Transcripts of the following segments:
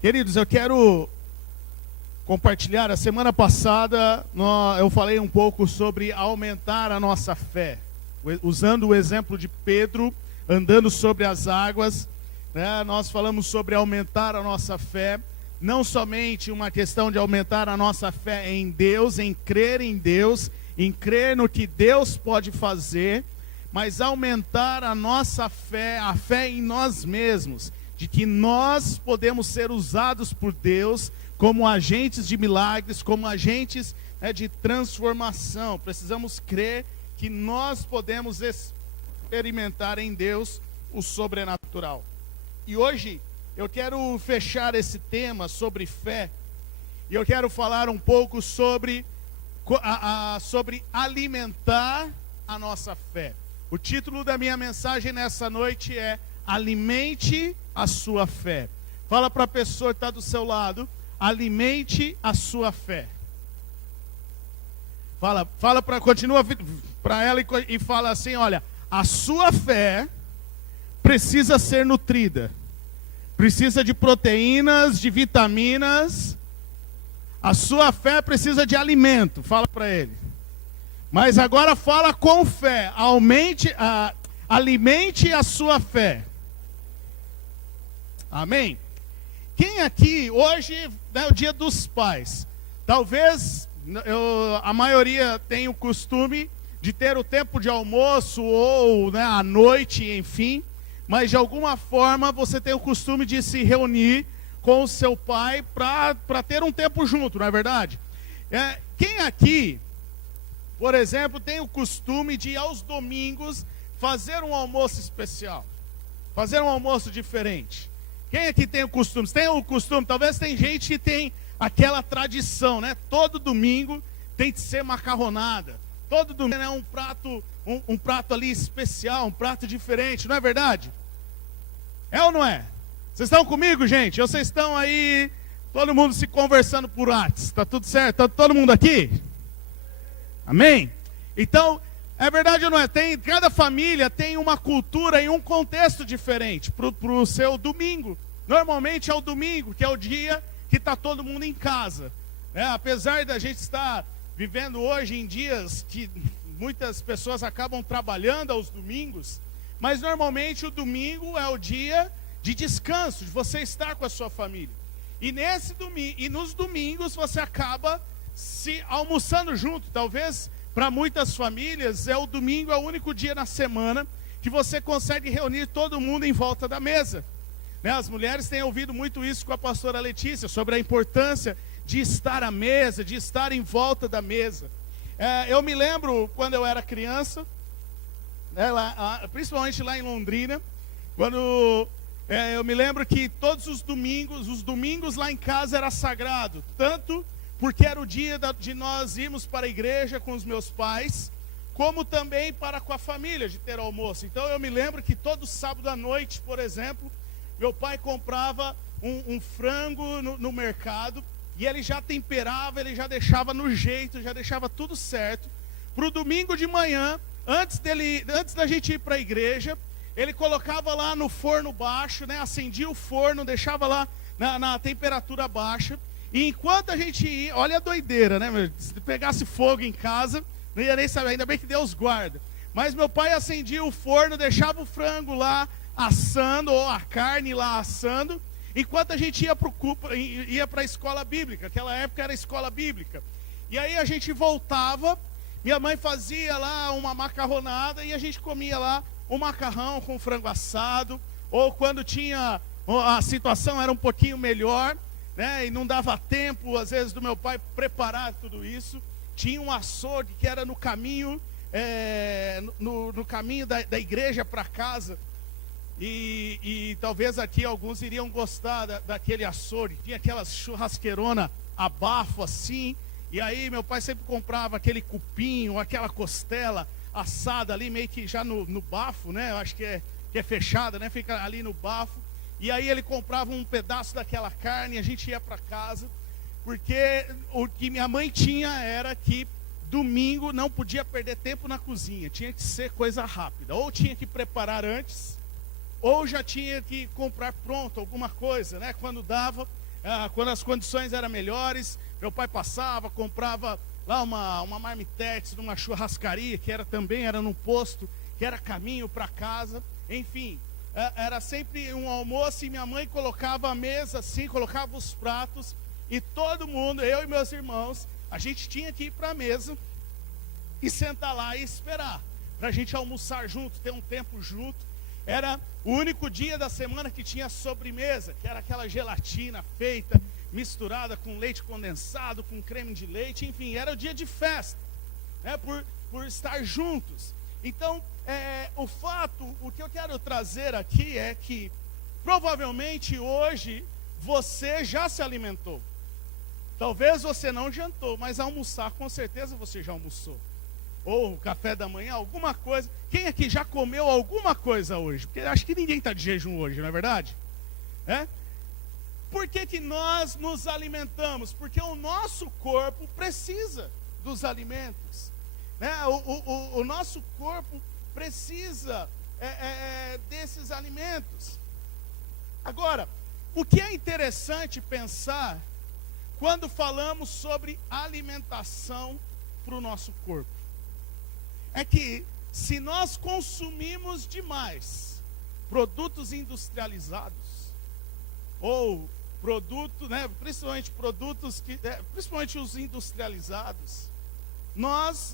Queridos, eu quero compartilhar. A semana passada eu falei um pouco sobre aumentar a nossa fé, usando o exemplo de Pedro andando sobre as águas, né? Nós falamos sobre aumentar a nossa fé, não somente uma questão de aumentar a nossa fé em Deus, em crer no que Deus pode fazer, mas aumentar a nossa fé, a fé em nós mesmos, de que nós podemos ser usados por Deus como agentes de milagres, como agentes, de transformação. Precisamos crer que nós podemos experimentar em Deus o sobrenatural. E hoje eu quero fechar esse tema sobre fé, e eu quero falar um pouco sobre alimentar a nossa fé. O título da minha mensagem nessa noite é Alimente a sua fé. Fala para a pessoa que está do seu lado: alimente a sua fé. Continua para ela e fala assim: olha, a sua fé precisa ser nutrida, precisa de proteínas, de vitaminas. A sua fé precisa de alimento. Fala para ele. Mas agora fala com fé. Alimente a sua fé. Amém? Quem aqui, hoje é o dia dos pais. Talvez a maioria tenha o costume de ter o tempo de almoço ou à noite, enfim. Mas de alguma forma você tem o costume de se reunir com o seu pai para ter um tempo junto, não é verdade? Quem aqui, por exemplo, tem o costume de aos domingos fazer um almoço especial? Fazer um almoço diferente? Quem aqui tem o costume? Tem o costume? Talvez tem gente que tem aquela tradição, né? Todo domingo tem que ser macarronada. Todo domingo é um prato ali especial, um prato diferente, não é verdade? É ou não é? Vocês estão comigo, gente? Ou vocês estão aí, todo mundo se conversando por WhatsApp? Está tudo certo? Está todo mundo aqui? Amém? Então, é verdade ou não é? Cada família tem uma cultura e um contexto diferente para o seu domingo. Normalmente é o domingo, que é o dia que está todo mundo em casa. Apesar da gente estar vivendo hoje em dias que muitas pessoas acabam trabalhando aos domingos, mas normalmente o domingo é o dia de descanso, de você estar com a sua família. E nos domingos você acaba se almoçando junto. Talvez para muitas famílias o domingo é o único dia na semana que você consegue reunir todo mundo em volta da mesa. As mulheres têm ouvido muito isso com a pastora Letícia, sobre a importância de estar à mesa, de estar em volta da mesa. Eu me lembro quando eu era criança, principalmente lá em Londrina, quando eu me lembro que todos os domingos lá em casa era sagrado, tanto porque era o dia de nós irmos para a igreja com os meus pais, como também com a família, de ter almoço. Então eu me lembro que todo sábado à noite, por exemplo, meu pai comprava um frango no mercado, e ele já temperava, ele já deixava no jeito, já deixava tudo certo. Para o domingo de manhã, antes da gente ir para a igreja, ele colocava lá no forno baixo, acendia o forno, deixava lá na temperatura baixa. E enquanto a gente ia, olha a doideira, se pegasse fogo em casa, não ia nem saber, ainda bem que Deus guarda. Mas meu pai acendia o forno, deixava o frango lá assando, ou a carne lá assando, enquanto a gente ia para a escola bíblica. Aquela época era a escola bíblica. E aí a gente voltava, minha mãe fazia lá uma macarronada, e a gente comia lá um macarrão com frango assado, ou quando a situação era um pouquinho melhor, e não dava tempo, às vezes, do meu pai preparar tudo isso, tinha um açougue que era no caminho, no caminho da igreja para casa, e talvez aqui alguns iriam gostar daquele açougue, tinha aquelas churrasqueirona a bafo assim, e aí meu pai sempre comprava aquele cupim, ou aquela costela assada ali, meio que já no bafo, eu acho que é fechada, fica ali no bafo. E aí ele comprava um pedaço daquela carne, a gente ia para casa, porque o que minha mãe tinha era que domingo não podia perder tempo na cozinha, tinha que ser coisa rápida, ou tinha que preparar antes, ou já tinha que comprar pronto alguma coisa, quando dava, quando as condições eram melhores, meu pai passava, comprava lá uma marmitex numa churrascaria, que também era num posto, que era caminho para casa. Enfim, era sempre um almoço e minha mãe colocava a mesa assim, colocava os pratos, e todo mundo, eu e meus irmãos, a gente tinha que ir para a mesa e sentar lá e esperar para a gente almoçar junto, ter um tempo junto. Era o único dia da semana que tinha sobremesa, que era aquela gelatina feita, misturada com leite condensado, com creme de leite, enfim, era o dia de festa, né, por estar juntos. Então, o que eu quero trazer aqui é que, provavelmente hoje, você já se alimentou. Talvez você não jantou, mas almoçar, com certeza você já almoçou. Ou café da manhã, alguma coisa. Quem aqui já comeu alguma coisa hoje? Porque acho que ninguém está de jejum hoje, não é verdade? Por que nós nos alimentamos? Porque o nosso corpo precisa dos alimentos, né? O nosso corpo precisa desses alimentos. Agora, o que é interessante pensar quando falamos sobre alimentação para o nosso corpo é que, se nós consumimos demais produtos industrializados, ou produtos, né, principalmente principalmente os industrializados,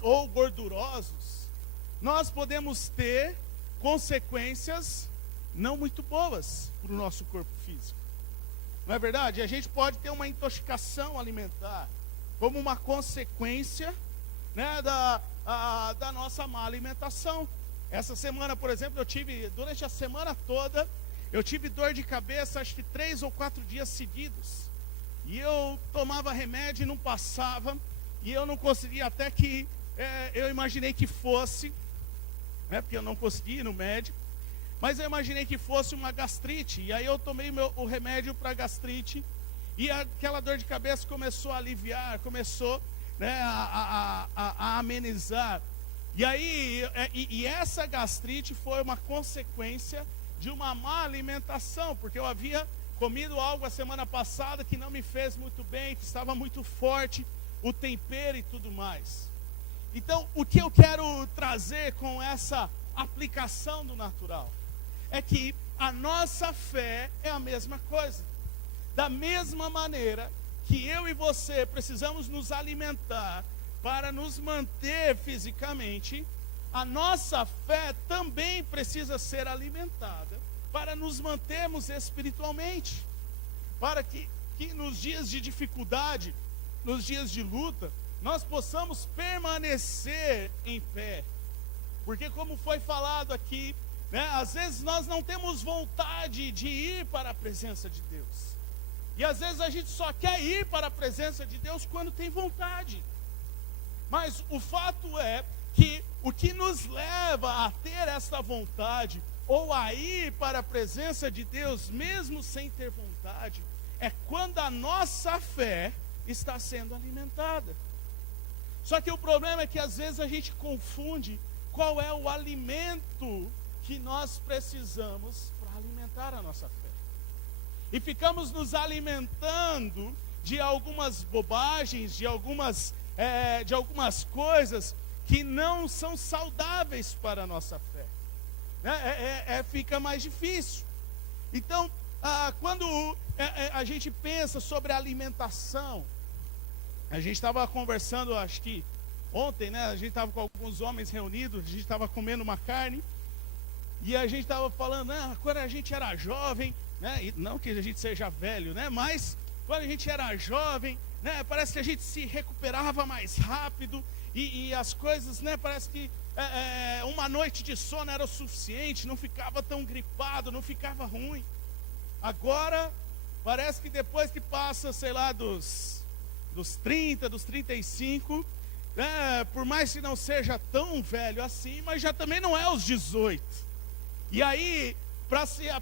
ou gordurosos, nós podemos ter consequências não muito boas para o nosso corpo físico. Não é verdade? A gente pode ter uma intoxicação alimentar como uma consequência, né, da nossa má alimentação. Essa semana, por exemplo, durante a semana toda, eu tive dor de cabeça, acho que 3 ou 4 dias seguidos. E eu tomava remédio e não passava. E eu não conseguia, até que eu imaginei que fosse, né, porque eu não conseguia ir no médico, mas eu imaginei que fosse uma gastrite. E aí eu tomei o remédio para gastrite, e aquela dor de cabeça começou a aliviar, começou, né, a amenizar. E aí, essa gastrite foi uma consequência de uma má alimentação, porque eu havia comido algo a semana passada que não me fez muito bem, que estava muito forte, o tempero e tudo mais. Então, o que eu quero trazer com essa aplicação do natural é que a nossa fé é a mesma coisa. Da mesma maneira que eu e você precisamos nos alimentar para nos manter fisicamente, a nossa fé também precisa ser alimentada para nos mantermos espiritualmente, para que nos dias de dificuldade, nos dias de luta, nós possamos permanecer em pé. Porque, como foi falado aqui, né, às vezes nós não temos vontade de ir para a presença de Deus. E às vezes a gente só quer ir para a presença de Deus quando tem vontade. Mas o fato é que o que nos leva a ter essa vontade, ou a ir para a presença de Deus, mesmo sem ter vontade, é quando a nossa fé está sendo alimentada. Só que o problema é que às vezes a gente confunde qual é o alimento que nós precisamos para alimentar a nossa fé. E ficamos nos alimentando de algumas bobagens, de algumas coisas que não são saudáveis para a nossa fé. Fica mais difícil. Então, quando a gente pensa sobre alimentação, a gente estava conversando, acho que ontem, né? A gente estava com alguns homens reunidos, a gente estava comendo uma carne, e a gente estava falando, né, quando a gente era jovem, né, e não que a gente seja velho, né, mas quando a gente era jovem, né, parece que a gente se recuperava mais rápido, e as coisas, né, parece que uma noite de sono era o suficiente, não ficava tão gripado, não ficava ruim. Agora, parece que depois que passa, sei lá, dos 30, dos 35, por mais que não seja tão velho assim, mas já também não é os 18. E aí,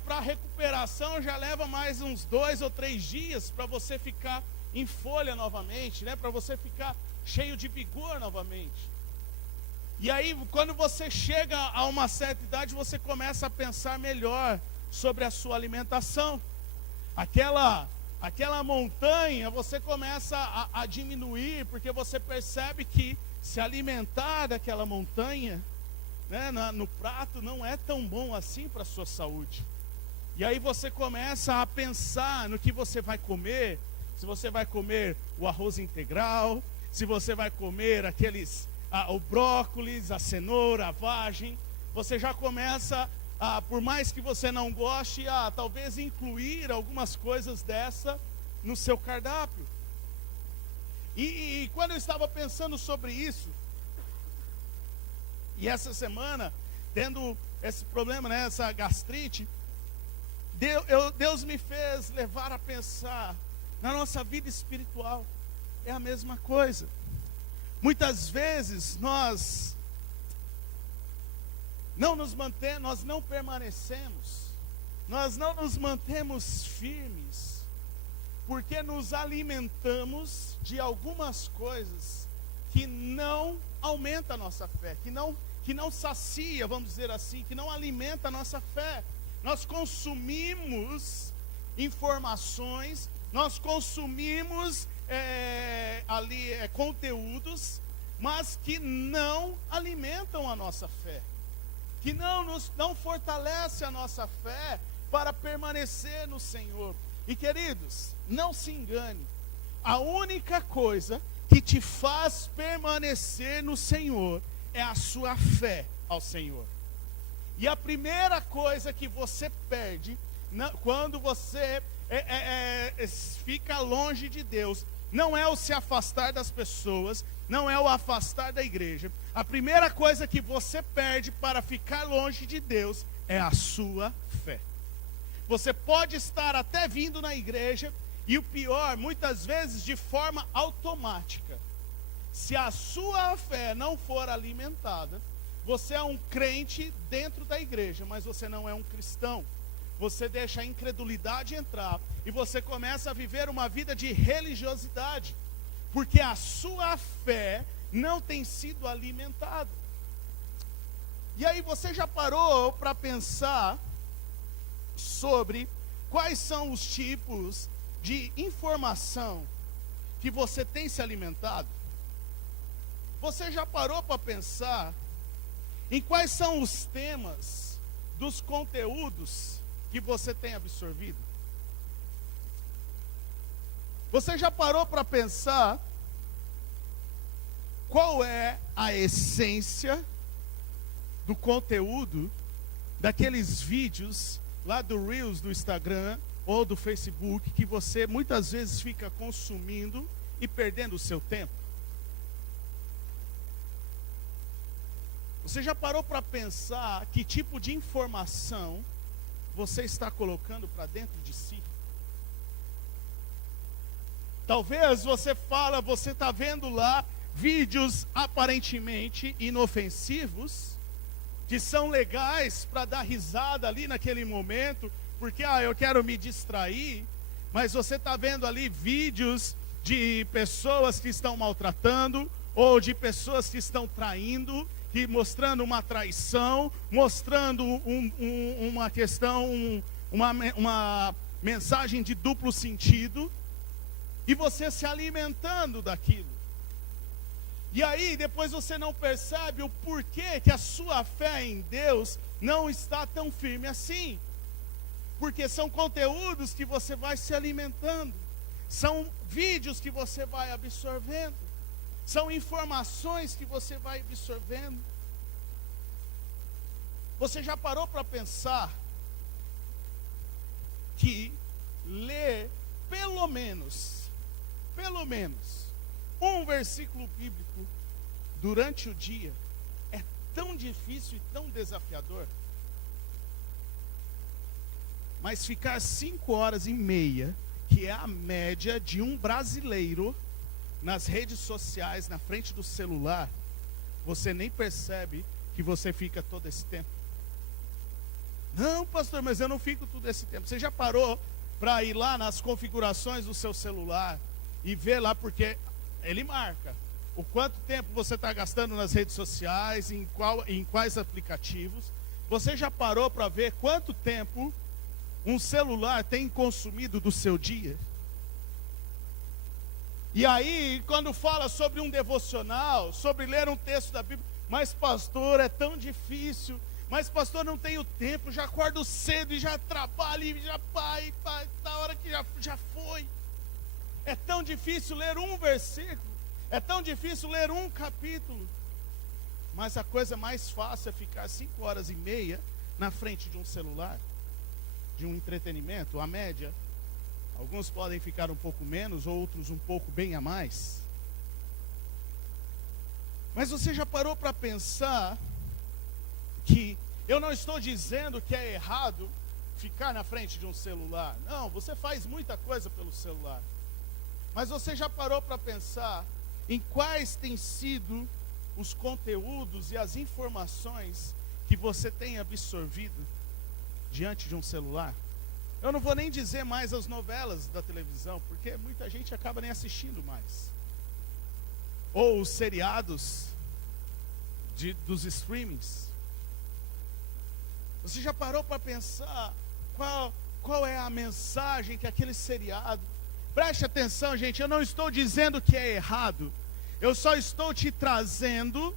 para recuperação, já leva mais uns 2 ou 3 dias para você ficar em folha novamente, né? Para você ficar cheio de vigor novamente. E aí, quando você chega a uma certa idade, você começa a pensar melhor sobre a sua alimentação. Aquela aquela montanha, você começa a diminuir, porque você percebe que se alimentar daquela montanha, né, no prato, não é tão bom assim para a sua saúde. E aí você começa a pensar no que você vai comer, se você vai comer o arroz integral, se você vai comer o brócolis, a cenoura, a vagem. Você já começa, por mais que você não goste, a talvez incluir algumas coisas dessa no seu cardápio. E quando eu estava pensando sobre isso, e essa semana, tendo esse problema, né, essa gastrite, Deus me fez levar a pensar na nossa vida espiritual. É a mesma coisa. Muitas vezes nós não permanecemos, nós não nos mantemos firmes, porque nos alimentamos de algumas coisas que não aumentam a nossa fé, que não sacia, vamos dizer assim, que não alimenta a nossa fé. Nós consumimos informações, nós consumimos conteúdos, mas que não alimentam a nossa fé, que não fortalece a nossa fé para permanecer no Senhor. E queridos, não se engane, a única coisa que te faz permanecer no Senhor é a sua fé ao Senhor. E a primeira coisa que você perde quando você fica longe de Deus, não é o se afastar das pessoas, não é o afastar da igreja. A primeira coisa que você perde para ficar longe de Deus é a sua fé. Você pode estar até vindo na igreja, e o pior, muitas vezes de forma automática. Se a sua fé não for alimentada, você é um crente dentro da igreja, mas você não é um cristão. Você deixa a incredulidade entrar e você começa a viver uma vida de religiosidade, porque a sua fé não tem sido alimentada. E aí você já parou para pensar sobre quais são os tipos de informação que você tem se alimentado? Você já parou para pensar em quais são os temas dos conteúdos que você tem absorvido? Você já parou para pensar qual é a essência do conteúdo daqueles vídeos lá do Reels do Instagram ou do Facebook que você muitas vezes fica consumindo e perdendo o seu tempo? Você já parou para pensar que tipo de informação você está colocando para dentro de si? Talvez você está vendo lá vídeos aparentemente inofensivos, que são legais para dar risada ali naquele momento, porque eu quero me distrair, mas você está vendo ali vídeos de pessoas que estão maltratando, ou de pessoas que estão traindo, e mostrando uma traição, mostrando uma questão, uma mensagem de duplo sentido, e você se alimentando daquilo. E aí depois você não percebe o porquê que a sua fé em Deus não está tão firme assim. Porque são conteúdos que você vai se alimentando, são vídeos que você vai absorvendo, são informações que você vai absorvendo. Você já parou para pensar que ler pelo menos um versículo bíblico durante o dia é tão difícil e tão desafiador? Mas ficar 5h30, que é a média de um brasileiro nas redes sociais, na frente do celular, você nem percebe que você fica todo esse tempo. Não, pastor, mas eu não fico todo esse tempo. Você já parou para ir lá nas configurações do seu celular e ver lá, porque ele marca o quanto tempo você está gastando nas redes sociais, em quais aplicativos? Você já parou para ver quanto tempo um celular tem consumido do seu dia? E aí, quando fala sobre um devocional, sobre ler um texto da Bíblia, mas pastor, é tão difícil, mas pastor, não tenho tempo, já acordo cedo e já trabalho, e já pai, da hora que já foi. É tão difícil ler um versículo, é tão difícil ler um capítulo. Mas a coisa mais fácil é ficar 5h30 na frente de um celular, de um entretenimento, a média. Alguns podem ficar um pouco menos, outros um pouco bem a mais. Mas você já parou para pensar que eu não estou dizendo que é errado ficar na frente de um celular. Não, você faz muita coisa pelo celular. Mas você já parou para pensar em quais têm sido os conteúdos e as informações que você tem absorvido diante de um celular? Eu não vou nem dizer mais as novelas da televisão, porque muita gente acaba nem assistindo mais. Ou os seriados dos streamings. Você já parou para pensar qual é a mensagem que aquele seriado... Preste atenção, gente, eu não estou dizendo que é errado. Eu só estou te trazendo,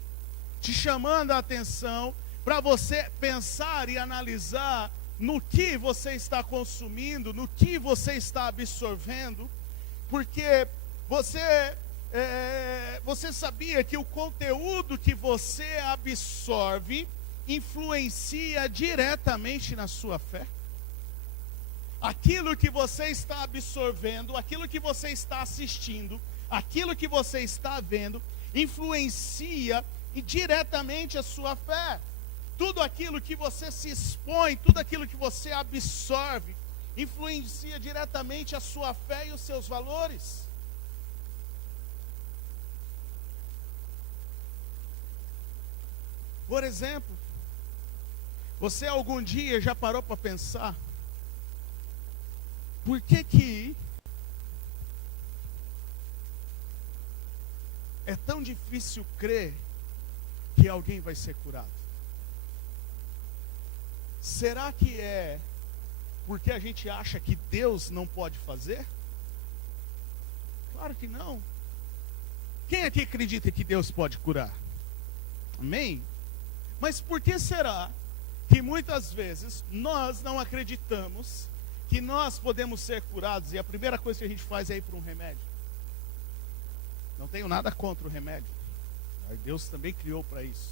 te chamando a atenção para você pensar e analisar no que você está consumindo, no que você está absorvendo, porque você sabia que o conteúdo que você absorve influencia diretamente na sua fé? Aquilo que você está absorvendo, aquilo que você está assistindo, aquilo que você está vendo, influencia diretamente a sua fé. Tudo aquilo que você se expõe, tudo aquilo que você absorve, influencia diretamente a sua fé e os seus valores. Por exemplo, você algum dia já parou para pensar por que é tão difícil crer que alguém vai ser curado? Será que é porque a gente acha que Deus não pode fazer? Claro que não. Quem aqui acredita que Deus pode curar? Amém? Mas por que será que muitas vezes nós não acreditamos que nós podemos ser curados e a primeira coisa que a gente faz é ir para um remédio? Não tenho nada contra o remédio. Deus também criou para isso.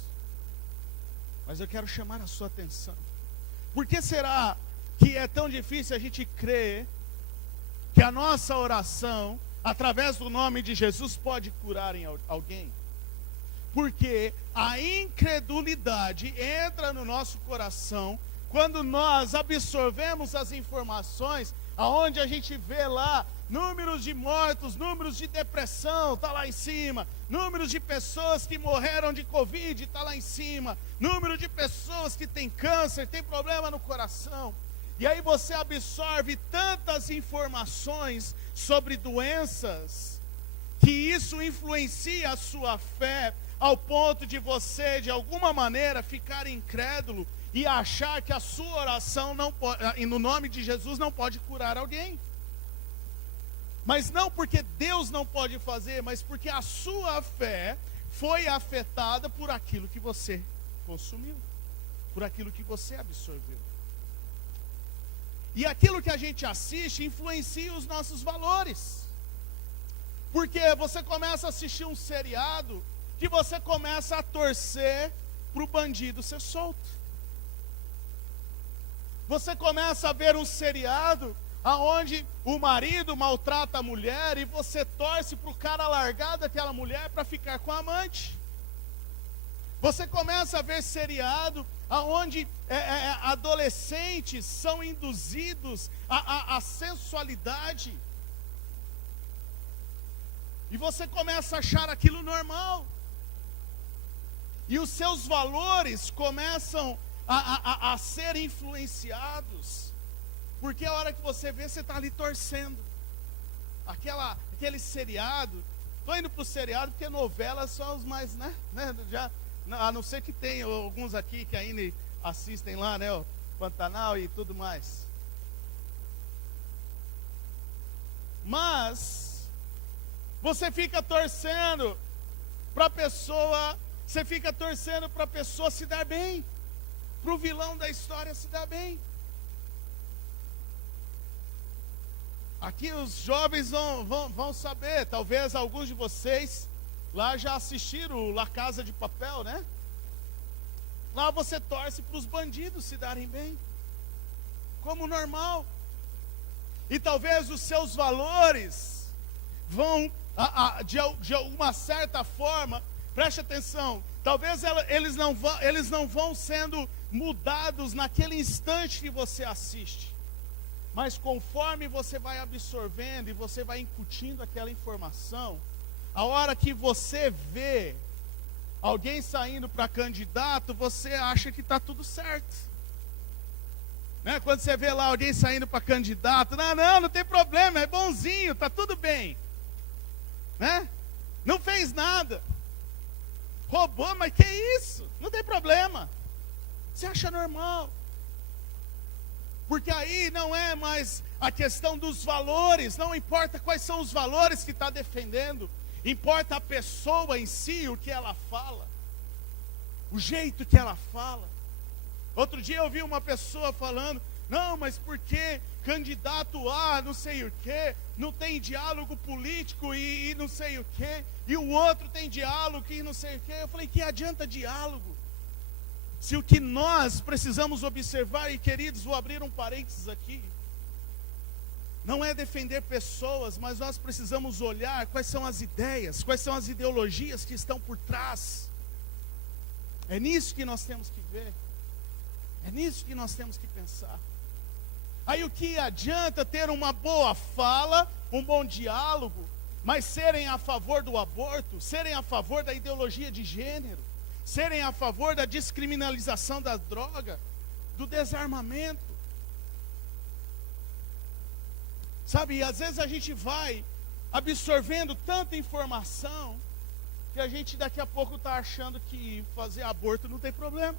Mas eu quero chamar a sua atenção. Por que será que é tão difícil a gente crer que a nossa oração, através do nome de Jesus, pode curar em alguém? Porque a incredulidade entra no nosso coração quando nós absorvemos as informações, aonde a gente vê lá números de mortos, números de depressão, está lá em cima, números de pessoas que morreram de Covid, está lá em cima, número de pessoas que têm câncer, tem problema no coração. E aí você absorve tantas informações sobre doenças, que isso influencia a sua fé, ao ponto de você, de alguma maneira, ficar incrédulo e achar que a sua oração não pode, e no nome de Jesus, não pode curar alguém. Mas não porque Deus não pode fazer, mas porque a sua fé foi afetada por aquilo que você consumiu, por aquilo que você absorveu. E aquilo que a gente assiste influencia os nossos valores. Porque você começa a assistir um seriado que você começa a torcer para o bandido ser solto. Você começa a ver um seriado aonde o marido maltrata a mulher e você torce para o cara largar daquela mulher para ficar com a amante. Você começa a ver seriado aonde adolescentes são induzidos à sensualidade. E você começa a achar aquilo normal. E os seus valores começam a ser influenciados. Porque a hora que você vê, você está ali torcendo. Aquele seriado. Estou indo para o seriado porque novelas são os mais, né? Já, a não ser que tem alguns aqui que ainda assistem lá, né? O Pantanal e tudo mais. Mas Você fica torcendo para a pessoa, se dar bem, para o vilão da história se dar bem. Aqui os jovens vão saber, talvez alguns de vocês lá já assistiram La Casa de Papel, né? Lá você torce para os bandidos se darem bem, como normal. E talvez os seus valores vão, de alguma certa forma, preste atenção, talvez eles não vão sendo mudados naquele instante que você assiste. Mas conforme você vai absorvendo e você vai incutindo aquela informação, a hora que você vê alguém saindo para candidato, você acha que está tudo certo. Né? Quando você vê lá alguém saindo para candidato, não tem problema, é bonzinho, está tudo bem. Né? Não fez nada. Roubou, mas que isso? Não tem problema. Você acha normal. Porque aí não é mais a questão dos valores, não importa quais são os valores que está defendendo, importa a pessoa em si, o que ela fala, o jeito que ela fala. Outro dia eu vi uma pessoa falando, não, mas porque candidato A, não sei o quê, não tem diálogo político e não sei o quê, e o outro tem diálogo e não sei o quê. Eu falei, que adianta diálogo? Se o que nós precisamos observar, e queridos, vou abrir um parênteses aqui, não é defender pessoas, mas nós precisamos olhar quais são as ideias, quais são as ideologias que estão por trás. É nisso que nós temos que ver, é nisso que nós temos que pensar. Aí o que adianta ter uma boa fala, um bom diálogo, mas serem a favor do aborto, serem a favor da ideologia de gênero, serem a favor da descriminalização da droga, do desarmamento. Sabe, às vezes a gente vai absorvendo tanta informação, que a gente daqui a pouco está achando que fazer aborto não tem problema.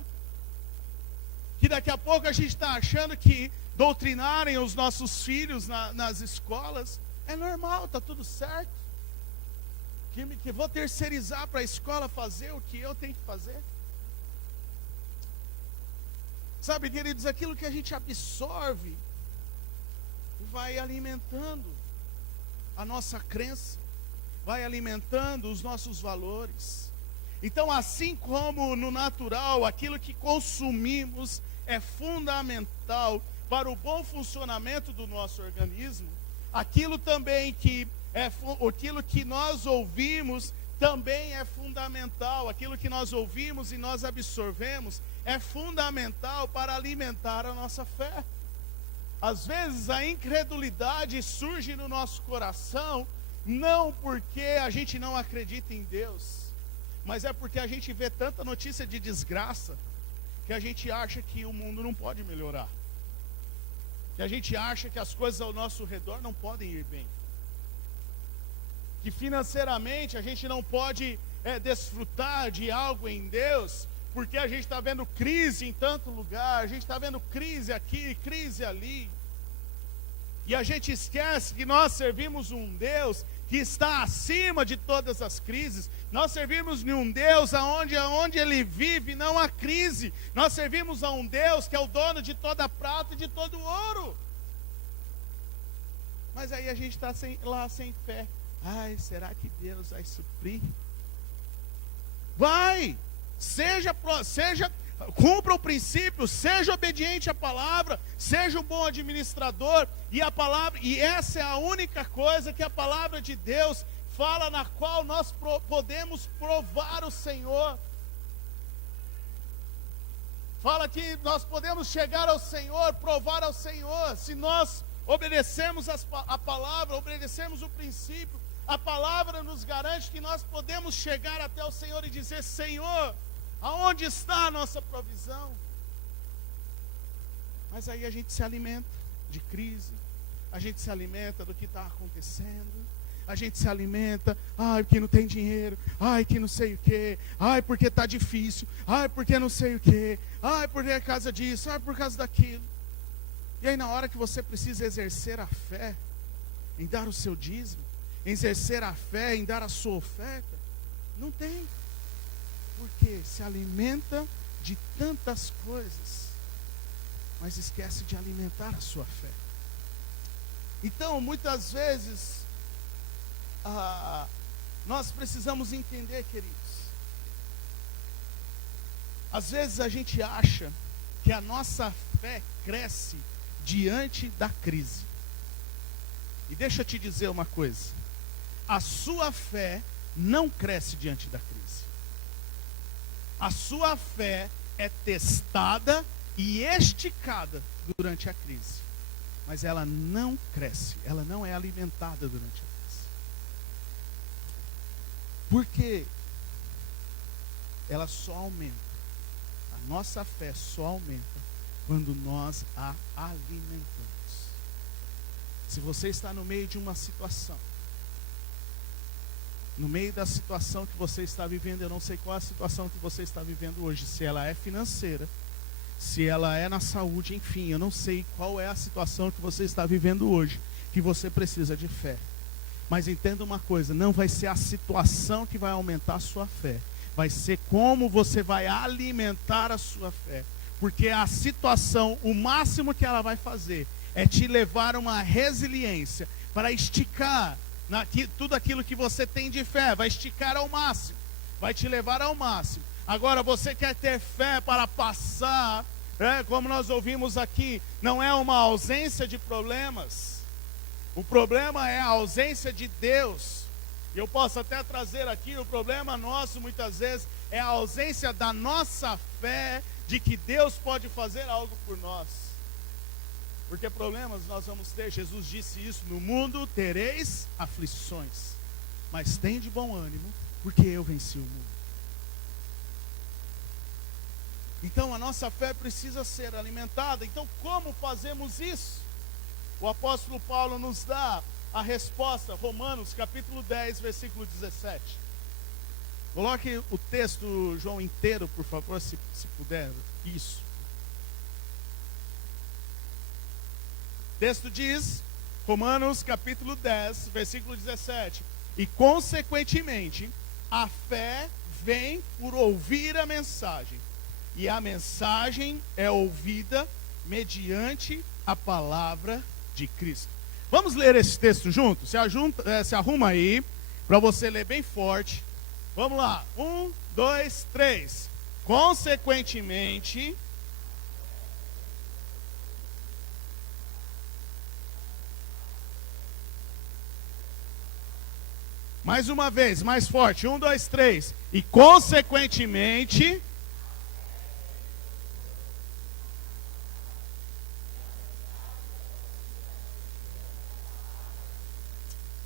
Que daqui a pouco a gente está achando que doutrinarem os nossos filhos nas escolas é normal, está tudo certo. Que vou terceirizar para a escola fazer o que eu tenho que fazer. Sabe, queridos, aquilo que a gente absorve vai alimentando a nossa crença, vai alimentando os nossos valores. Então, assim como no natural, aquilo que consumimos é fundamental para o bom funcionamento do nosso organismo, aquilo também aquilo que nós ouvimos também é fundamental. Aquilo que nós ouvimos e nós absorvemos é fundamental para alimentar a nossa fé. Às vezes a incredulidade surge no nosso coração, não porque a gente não acredita em Deus, mas é porque a gente vê tanta notícia de desgraça, que a gente acha que o mundo não pode melhorar, que a gente acha que as coisas ao nosso redor não podem ir bem, que financeiramente a gente não pode desfrutar de algo em Deus, porque a gente está vendo crise em tanto lugar, a gente está vendo crise aqui, crise ali, e a gente esquece que nós servimos um Deus que está acima de todas as crises. Nós servimos de um Deus aonde Ele vive não há crise. Nós servimos a um Deus que é o dono de toda a prata e de todo o ouro. Mas aí a gente está lá sem fé. Ai, será que Deus vai suprir? Vai! Cumpra o princípio, seja obediente à palavra, seja um bom administrador, e essa é a única coisa que a palavra de Deus fala, na qual nós podemos provar o Senhor. Fala que nós podemos chegar ao Senhor, provar ao Senhor, se nós obedecemos a palavra, obedecemos o princípio. A palavra nos garante que nós podemos chegar até o Senhor e dizer: Senhor, aonde está a nossa provisão? Mas aí a gente se alimenta de crise, a gente se alimenta do que está acontecendo, a gente se alimenta, ai, porque não tem dinheiro, ai, que não sei o que, ai, porque está difícil, ai, porque não sei o que, ai, porque é por causa disso, ai, por causa daquilo. E aí na hora que você precisa exercer a fé, em dar o seu dízimo, em exercer a fé, em dar a sua oferta? Não tem. Porque se alimenta de tantas coisas, mas esquece de alimentar a sua fé. Então, muitas vezes, nós precisamos entender, queridos. Às vezes a gente acha que a nossa fé cresce diante da crise. E deixa eu te dizer uma coisa. A sua fé não cresce diante da crise. A sua fé é testada e esticada durante a crise. Mas ela não cresce, ela não é alimentada durante a crise. Porque ela só aumenta. A nossa fé só aumenta quando nós a alimentamos. Se você está no meio de uma situação, no meio da situação que você está vivendo, eu não sei qual é a situação que você está vivendo hoje, se ela é financeira, se ela é na saúde, enfim, eu não sei qual é a situação que você está vivendo hoje, que você precisa de fé. Mas entenda uma coisa, não vai ser a situação que vai aumentar a sua fé, vai ser como você vai alimentar a sua fé. Porque a situação, o máximo que ela vai fazer é te levar a uma resiliência para esticar tudo aquilo que você tem de fé, vai esticar ao máximo, vai te levar ao máximo. Agora, você quer ter fé para passar, como nós ouvimos aqui, não é uma ausência de problemas, o problema é a ausência de Deus. E eu posso até trazer aqui, o problema nosso muitas vezes é a ausência da nossa fé de que Deus pode fazer algo por nós. Porque problemas nós vamos ter, Jesus disse isso, no mundo tereis aflições, mas tem de bom ânimo, porque eu venci o mundo. Então a nossa fé precisa ser alimentada. Então como fazemos isso? O apóstolo Paulo nos dá a resposta, Romanos capítulo 10, versículo 17. Coloque o texto, João, inteiro, por favor, se puder. Isso. O texto diz, Romanos capítulo 10, versículo 17. E consequentemente, a fé vem por ouvir a mensagem. E a mensagem é ouvida mediante a palavra de Cristo. Vamos ler esse texto junto? Se arruma aí, para você ler bem forte. Vamos lá, 1, 2, 3. Consequentemente, mais uma vez, mais forte, 1, 2, 3. E consequentemente,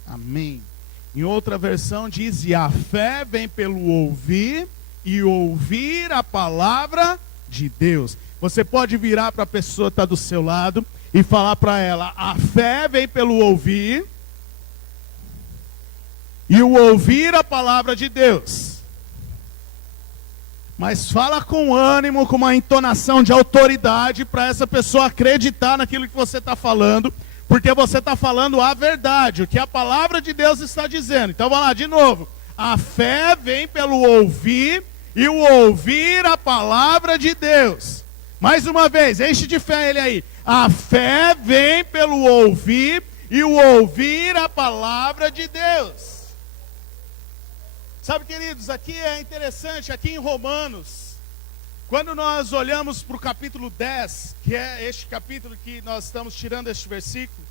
amém. Em outra versão diz, e a fé vem pelo ouvir, e ouvir a palavra de Deus. Você pode virar para a pessoa que está do seu lado e falar para ela, a fé vem pelo ouvir, e o ouvir a palavra de Deus. Mas fala com ânimo, com uma entonação de autoridade, para essa pessoa acreditar naquilo que você está falando, porque você está falando a verdade, o que a palavra de Deus está dizendo. Então vamos lá, de novo. A fé vem pelo ouvir, e o ouvir a palavra de Deus. Mais uma vez, enche de fé ele aí. A fé vem pelo ouvir, e o ouvir a palavra de Deus. Sabe, queridos, aqui é interessante, aqui em Romanos, quando nós olhamos para o capítulo 10, que é este capítulo que nós estamos tirando este versículo,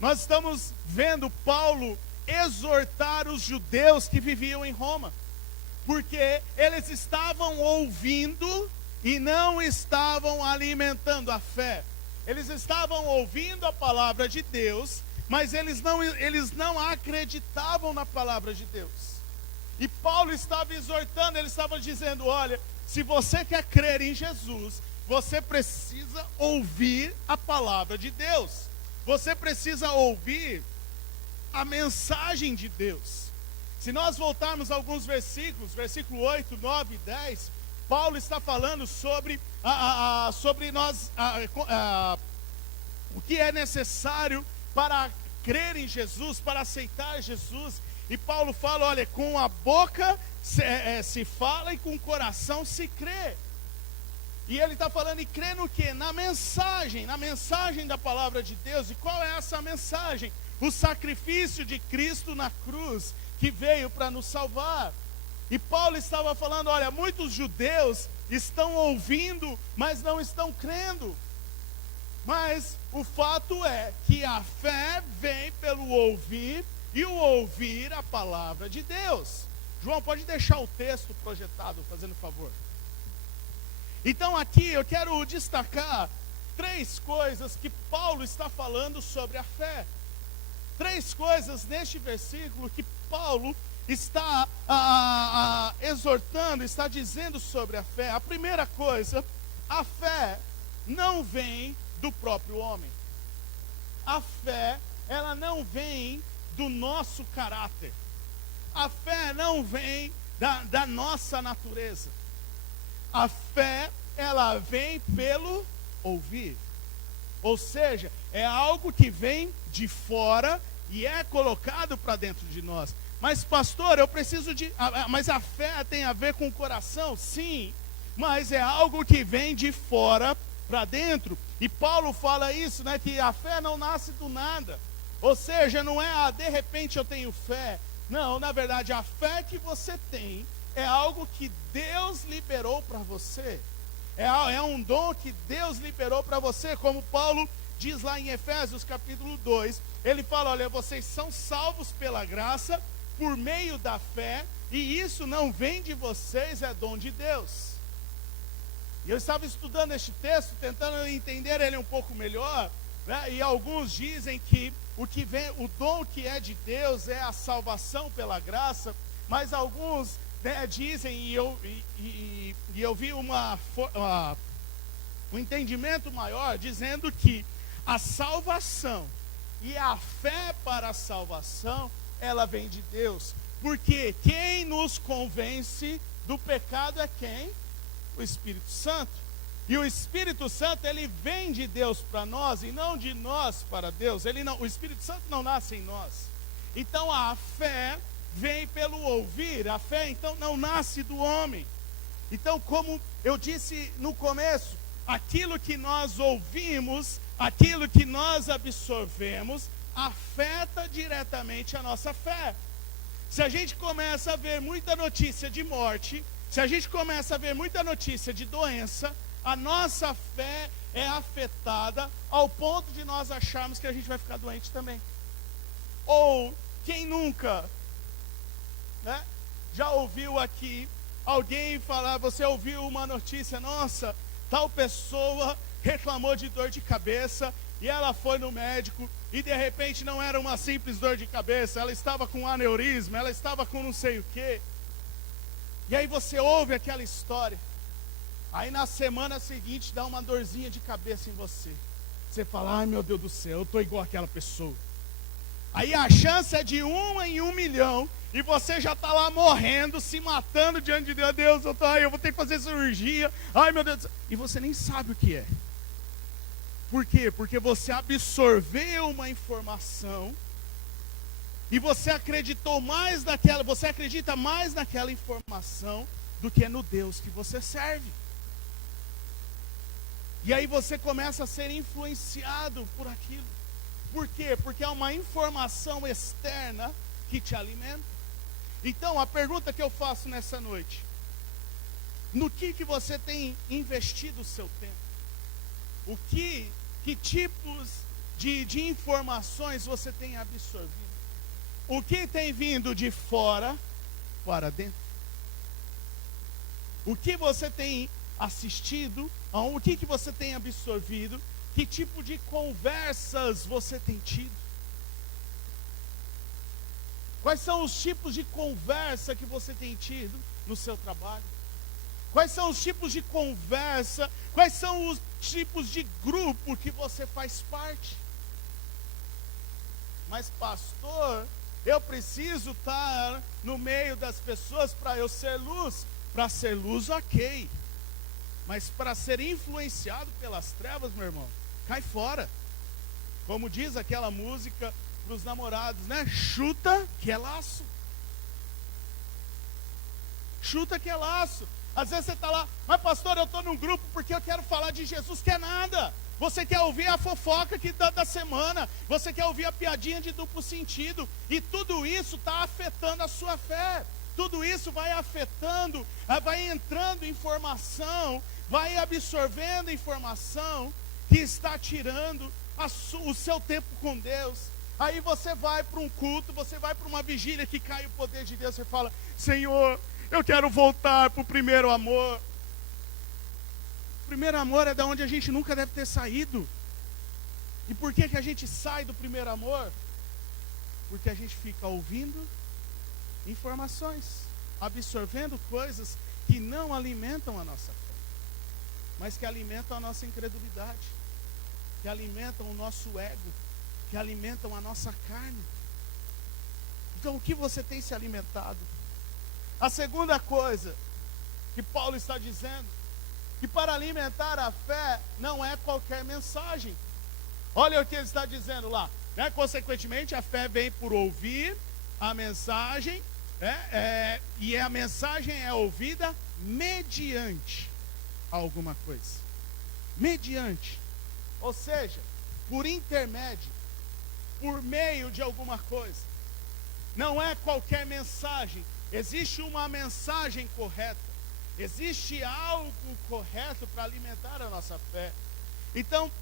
nós estamos vendo Paulo exortar os judeus que viviam em Roma, porque eles estavam ouvindo e não estavam alimentando a fé. Eles estavam ouvindo a palavra de Deus, mas eles não acreditavam na palavra de Deus. E Paulo estava exortando, ele estava dizendo, olha, se você quer crer em Jesus, você precisa ouvir a palavra de Deus. Você precisa ouvir a mensagem de Deus. Se nós voltarmos a alguns versículos, versículo 8, 9 e 10, Paulo está falando sobre o que é necessário para crer em Jesus, para aceitar Jesus. E Paulo fala, olha, com a boca se fala e com o coração se crê. E ele está falando, e crê no quê? Na mensagem da palavra de Deus. E qual é essa mensagem? O sacrifício de Cristo na cruz, que veio para nos salvar. E Paulo estava falando, olha, muitos judeus estão ouvindo, mas não estão crendo. Mas o fato é que a fé vem pelo ouvir, e o ouvir a palavra de Deus. João, pode deixar o texto projetado, fazendo favor. Então aqui eu quero destacar 3 coisas que Paulo está falando sobre a fé. 3 coisas neste versículo que Paulo está exortando, está dizendo sobre a fé. A primeira coisa, a fé não vem do próprio homem. A fé, ela não vem do nosso caráter. A fé não vem da nossa natureza. A fé, ela vem pelo ouvir. Ou seja, é algo que vem de fora e é colocado para dentro de nós. Mas pastor, eu preciso de... Mas a fé tem a ver com o coração? Sim, mas é algo que vem de fora para dentro. E Paulo fala isso, né? Que a fé não nasce do nada. Ou seja, não é, de repente eu tenho fé. Não, na verdade, a fé que você tem é algo que Deus liberou para você. É um dom que Deus liberou para você, como Paulo diz lá em Efésios capítulo 2. Ele fala, olha, vocês são salvos pela graça, por meio da fé, e isso não vem de vocês, é dom de Deus. E eu estava estudando este texto, tentando entender ele um pouco melhor, né? E alguns dizem que o dom que é de Deus é a salvação pela graça, mas alguns, né, dizem, e eu vi um entendimento maior, dizendo que a salvação e a fé para a salvação, ela vem de Deus. Porque quem nos convence do pecado é quem? O Espírito Santo. E o Espírito Santo, ele vem de Deus para nós e não de nós para Deus. O Espírito Santo não nasce em nós. Então a fé vem pelo ouvir. A fé então não nasce do homem. Então, como eu disse no começo, aquilo que nós ouvimos, aquilo que nós absorvemos, afeta diretamente a nossa fé. Se a gente começa a ver muita notícia de morte, se a gente começa a ver muita notícia de doença, a nossa fé é afetada ao ponto de nós acharmos que a gente vai ficar doente também. Ou quem nunca, né, já ouviu aqui alguém falar, você ouviu uma notícia, nossa, tal pessoa reclamou de dor de cabeça e ela foi no médico e de repente não era uma simples dor de cabeça, ela estava com aneurisma, ela estava com não sei o quê. E aí você ouve aquela história, aí na semana seguinte dá uma dorzinha de cabeça em você. Você fala, ai meu Deus do céu, eu estou igual aquela pessoa. Aí a chance é de 1 em 1 milhão, e você já está lá morrendo, se matando diante de Deus. Deus, eu vou ter que fazer cirurgia, ai meu Deus do céu. E você nem sabe o que é. Por quê? Porque você absorveu uma informação, e você acreditou mais naquela, você acredita mais naquela informação do que no Deus que você serve. E aí você começa a ser influenciado por aquilo. Por quê? Porque é uma informação externa que te alimenta. Então, a pergunta que eu faço nessa noite: no que você tem investido o seu tempo? Que tipos de informações você tem absorvido? O que tem vindo de fora para dentro? O que você tem assistido? O que você tem absorvido? Que tipo de conversas você tem tido? Quais são os tipos de conversa que você tem tido no seu trabalho? Quais são os tipos de conversa? Quais são os tipos de grupo que você faz parte? Mas pastor, eu preciso estar no meio das pessoas para eu ser luz. Para ser luz, ok. Mas para ser influenciado pelas trevas, meu irmão, cai fora. Como diz aquela música, para os namorados, né? Chuta que é laço. Chuta que é laço. Às vezes você está lá, mas pastor, eu estou num grupo porque eu quero falar de Jesus. Quer nada. Você quer ouvir a fofoca da semana. Você quer ouvir a piadinha de duplo sentido. E tudo isso está afetando a sua fé. Tudo isso vai afetando, vai entrando informação, vai absorvendo informação que está tirando o seu tempo com Deus. Aí você vai para um culto, você vai para uma vigília que cai o poder de Deus. Você fala, Senhor, eu quero voltar para o primeiro amor. O primeiro amor é da onde a gente nunca deve ter saído. E por que a gente sai do primeiro amor? Porque a gente fica ouvindo informações, absorvendo coisas que não alimentam a nossa fé, mas que alimentam a nossa incredulidade, que alimentam o nosso ego, que alimentam a nossa carne. Então, o que você tem se alimentado? A segunda coisa que Paulo está dizendo, que para alimentar a fé não é qualquer mensagem. Olha o que ele está dizendo lá, né? Consequentemente, a fé vem por ouvir a mensagem, e a mensagem é ouvida mediante alguma coisa. Mediante. Ou seja, por intermédio, por meio de alguma coisa. Não é qualquer mensagem. Existe uma mensagem correta. Existe algo correto para alimentar a nossa fé. Então,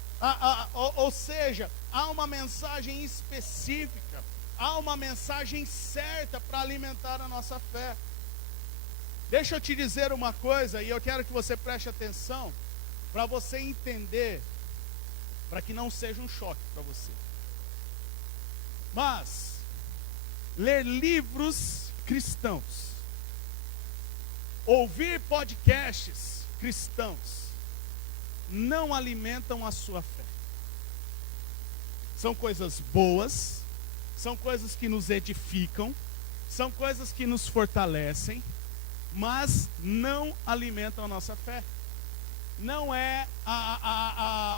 ou seja, há uma mensagem específica, há uma mensagem certa para alimentar a nossa fé. Deixa eu te dizer uma coisa, e eu quero que você preste atenção, para você entender, para que não seja um choque para você. Mas, ler livros cristãos, ouvir podcasts cristãos, não alimentam a sua fé. São coisas boas, são coisas que nos edificam, são coisas que nos fortalecem, mas não alimentam a nossa fé. Não é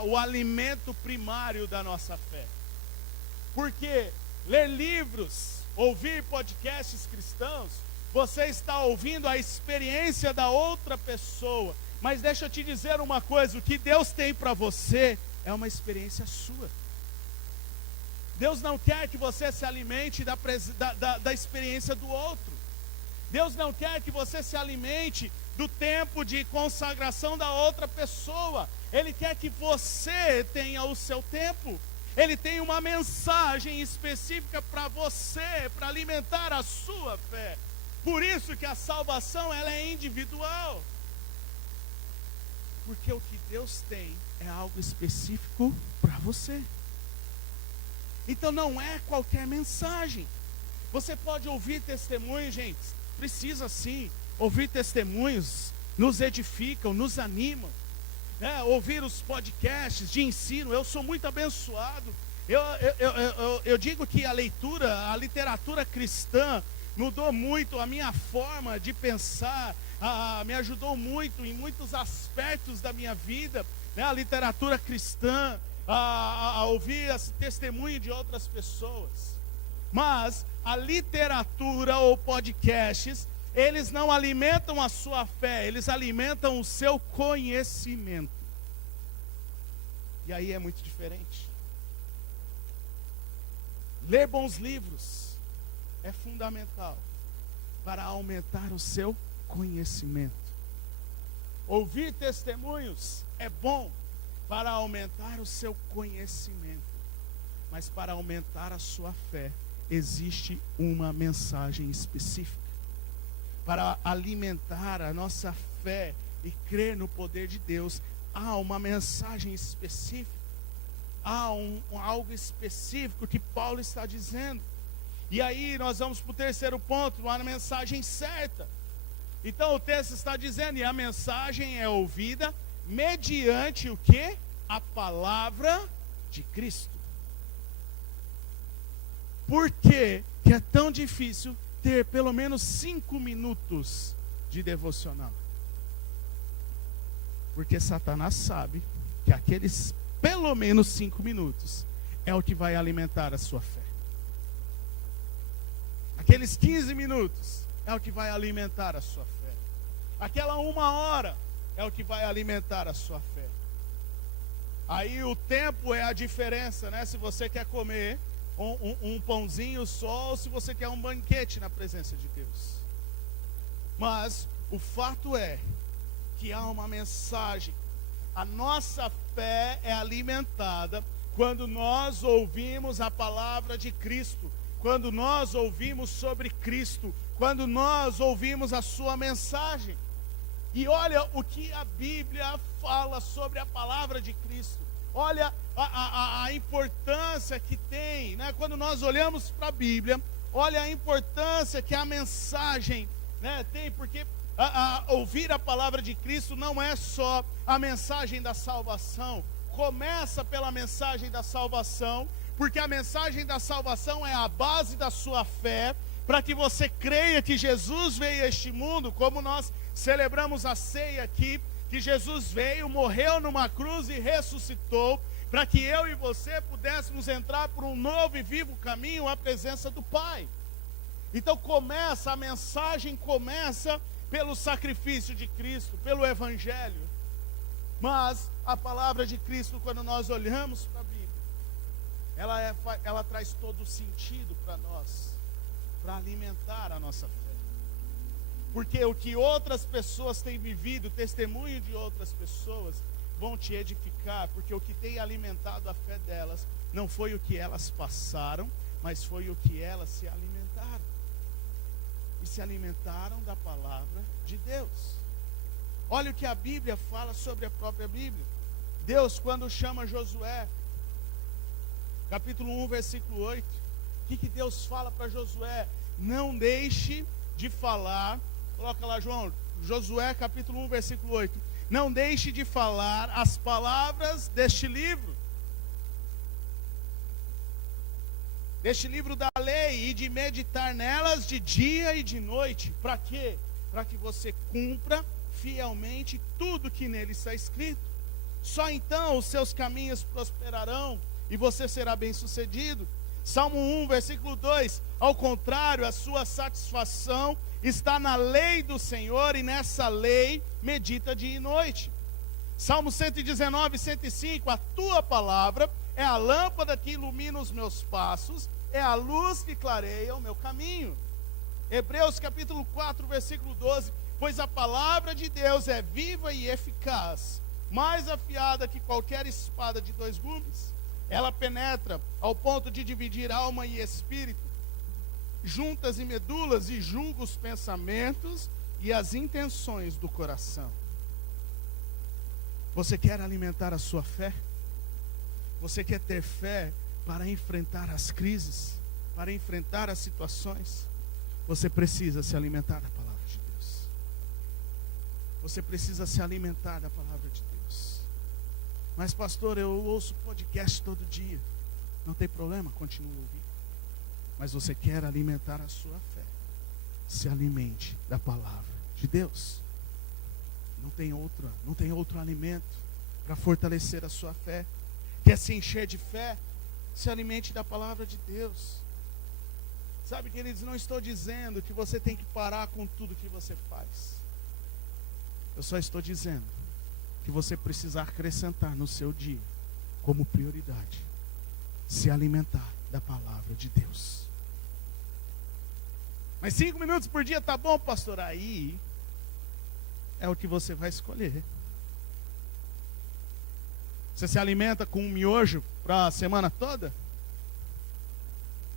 o alimento primário da nossa fé. Porque ler livros, ouvir podcasts cristãos, você está ouvindo a experiência da outra pessoa. Mas deixa eu te dizer uma coisa, o que Deus tem para você é uma experiência sua. Deus não quer que você se alimente da experiência do outro. Deus não quer que você se alimente do tempo de consagração da outra pessoa. Ele quer que você tenha o seu tempo. Ele tem uma mensagem específica para você, para alimentar a sua fé. Por isso que a salvação ela é individual. Porque o que Deus tem é algo específico para você. Então não é qualquer mensagem. Você pode ouvir testemunhos, gente. Precisa sim. Ouvir testemunhos nos edificam, nos animam. Ouvir os podcasts de ensino. Eu sou muito abençoado. Eu digo que a literatura cristã mudou muito a minha forma de pensar, me ajudou muito em muitos aspectos da minha vida, né? A literatura cristã, a ouvir testemunho de outras pessoas. Mas a literatura ou podcasts, eles não alimentam a sua fé, eles alimentam o seu conhecimento. E aí é muito diferente. Ler bons livros é fundamental para aumentar o seu conhecimento. Ouvir testemunhos é bom para aumentar o seu conhecimento. Mas para aumentar a sua fé, existe uma mensagem específica. Para alimentar a nossa fé e crer no poder de Deus, há uma mensagem específica. Há algo específico que Paulo está dizendo. E aí nós vamos para o terceiro ponto, uma mensagem certa. Então o texto está dizendo, e a mensagem é ouvida mediante o quê? A palavra de Cristo. Por que é tão difícil ter pelo menos 5 minutos de devocional? Porque Satanás sabe que aqueles pelo menos 5 minutos é o que vai alimentar a sua fé. Aqueles 15 minutos é o que vai alimentar a sua fé. Aquela 1 hora é o que vai alimentar a sua fé. Aí o tempo é a diferença, né? Se você quer comer um pãozinho só, ou se você quer um banquete na presença de Deus. Mas o fato é que há uma mensagem. A nossa fé é alimentada quando nós ouvimos a palavra de Cristo, quando nós ouvimos sobre Cristo, quando nós ouvimos a sua mensagem. E olha o que a Bíblia fala sobre a palavra de Cristo. Olha a importância que tem, né? Quando nós olhamos para a Bíblia, olha a importância que a mensagem, né, tem, porque ouvir a palavra de Cristo não é só a mensagem da salvação. Começa pela mensagem da salvação, porque a mensagem da salvação é a base da sua fé, para que você creia que Jesus veio a este mundo, como nós celebramos a ceia aqui, que Jesus veio, morreu numa cruz e ressuscitou, para que eu e você pudéssemos entrar por um novo e vivo caminho à presença do Pai. Então a mensagem começa pelo sacrifício de Cristo, pelo Evangelho. Mas a palavra de Cristo, quando nós olhamos para a Bíblia, ela traz todo o sentido para nós, para alimentar a nossa fé. Porque o que outras pessoas têm vivido, o testemunho de outras pessoas, vão te edificar, porque o que tem alimentado a fé delas, não foi o que elas passaram, mas foi o que elas se alimentaram. E se alimentaram da palavra de Deus. Olha o que a Bíblia fala sobre a própria Bíblia. Deus, quando chama Josué, capítulo 1, versículo 8, o que Deus fala para Josué? Não deixe de falar, coloca lá, João, Josué capítulo 1, versículo 8. Não deixe de falar as palavras deste livro da lei, e de meditar nelas de dia e de noite. Para quê? Para que você cumpra fielmente tudo que nele está escrito. Só então os seus caminhos prosperarão e você será bem-sucedido. Salmo 1, versículo 2. Ao contrário, a sua satisfação está na lei do Senhor, e nessa lei medita dia e noite. Salmo 119, 105. A tua palavra é a lâmpada que ilumina os meus passos, é a luz que clareia o meu caminho. Hebreus capítulo 4, versículo 12. Pois a palavra de Deus é viva e eficaz, mais afiada que qualquer espada de 2 gumes. Ela penetra ao ponto de dividir alma e espírito, juntas e medulas, e julga os pensamentos e as intenções do coração. Você quer alimentar a sua fé? Você quer ter fé para enfrentar as crises, para enfrentar as situações? Você precisa se alimentar da palavra de Deus. Você precisa se alimentar da palavra de Deus. Mas pastor, eu ouço podcast todo dia. Não tem problema, continua ouvindo. Mas você quer alimentar a sua fé, se alimente da palavra de Deus. Não tem outro alimento para fortalecer a sua fé. Quer se encher de fé? Se alimente da palavra de Deus. Sabe, queridos, não estou dizendo que você tem que parar com tudo que você faz. Eu só estou dizendo que você precisa acrescentar no seu dia, como prioridade, se alimentar da palavra de Deus. Mas 5 minutos por dia tá bom, pastor? Aí é o que você vai escolher. Você se alimenta com um miojo para a semana toda?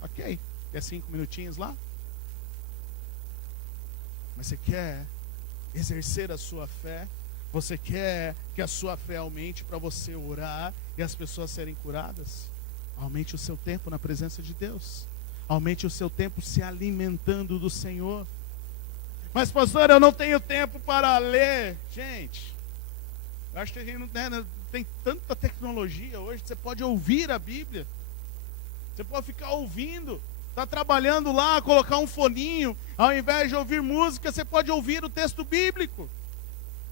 Ok, quer 5 minutinhos lá? Mas você quer exercer a sua fé? Você quer que a sua fé aumente para você orar e as pessoas serem curadas? Aumente o seu tempo na presença de Deus. Aumente o seu tempo se alimentando do Senhor. Mas pastor, eu não tenho tempo para ler. Gente, eu acho que a gente não tem tanta tecnologia hoje. Você pode ouvir a Bíblia. Você pode ficar ouvindo. Está trabalhando lá, colocar um foninho. Ao invés de ouvir música, você pode ouvir o texto bíblico.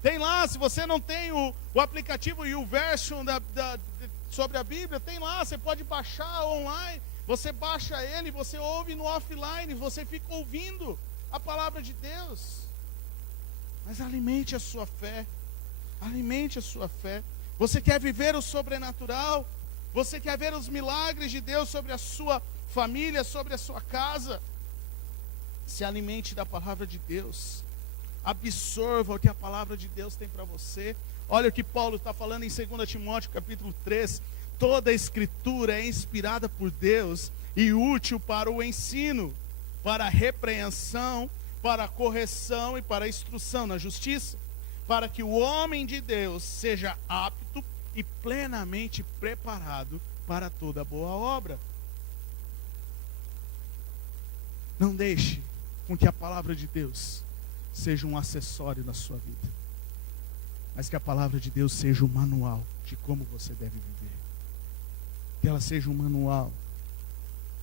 Tem lá, se você não tem o aplicativo e o version sobre a Bíblia, tem lá, você pode baixar online. Você baixa ele, você ouve no offline, você fica ouvindo a palavra de Deus. Mas alimente a sua fé. Alimente a sua fé. Você quer viver o sobrenatural? Você quer ver os milagres de Deus sobre a sua família, sobre a sua casa? Se alimente da palavra de Deus. Absorva o que a palavra de Deus tem para você. Olha o que Paulo está falando em 2 Timóteo capítulo 3. Toda a escritura é inspirada por Deus e útil para o ensino, para a repreensão, para a correção e para a instrução na justiça, para que o homem de Deus seja apto e plenamente preparado para toda boa obra. Não deixe com que a palavra de Deus seja um acessório na sua vida, mas que a palavra de Deus seja o manual de como você deve viver. Que ela seja um manual,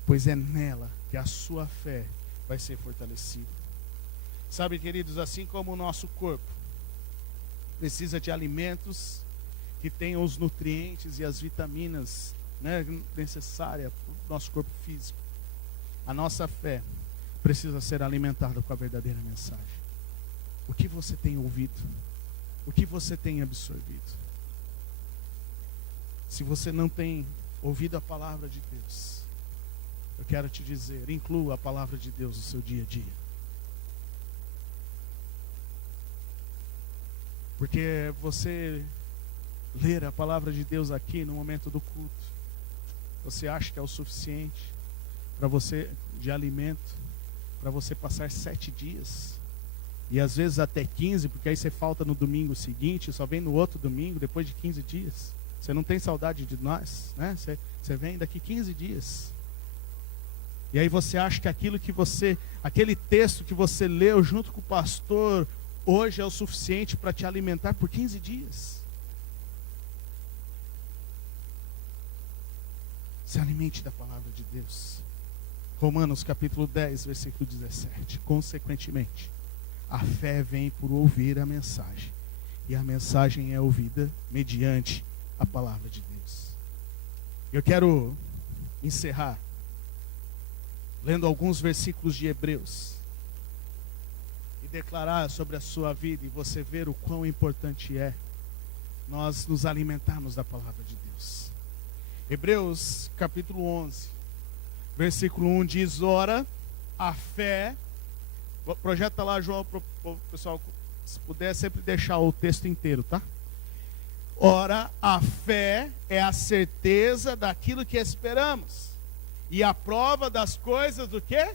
pois é nela que a sua fé vai ser fortalecida. Sabe, queridos, assim como o nosso corpo precisa de alimentos que tenham os nutrientes e as vitaminas, né, necessárias para o nosso corpo físico, a nossa fé precisa ser alimentada com a verdadeira mensagem. O que você tem ouvido? O que você tem absorvido? Se você não tem ouvido a palavra de Deus, eu quero te dizer, inclua a palavra de Deus no seu dia a dia. Porque você ler a palavra de Deus aqui no momento do culto, você acha que é o suficiente para você, de alimento, para você passar 7 dias, e às vezes até 15, porque aí você falta no domingo seguinte, só vem no outro domingo, depois de 15 dias. Você não tem saudade de nós, né? Você vem daqui 15 dias. E aí você acha que aquele texto que você leu junto com o pastor, hoje é o suficiente para te alimentar por 15 dias. Se alimente da palavra de Deus. Romanos capítulo 10, versículo 17. Consequentemente, a fé vem por ouvir a mensagem, e a mensagem é ouvida mediante a palavra de Deus. Eu quero encerrar lendo alguns versículos de Hebreus e declarar sobre a sua vida, e você ver o quão importante é nós nos alimentarmos da palavra de Deus. Hebreus capítulo 11, versículo 1 diz: ora, a fé, projeta lá, João, para o pessoal, se puder sempre deixar o texto inteiro, tá? Ora, a fé é a certeza daquilo que esperamos, e a prova das coisas do quê?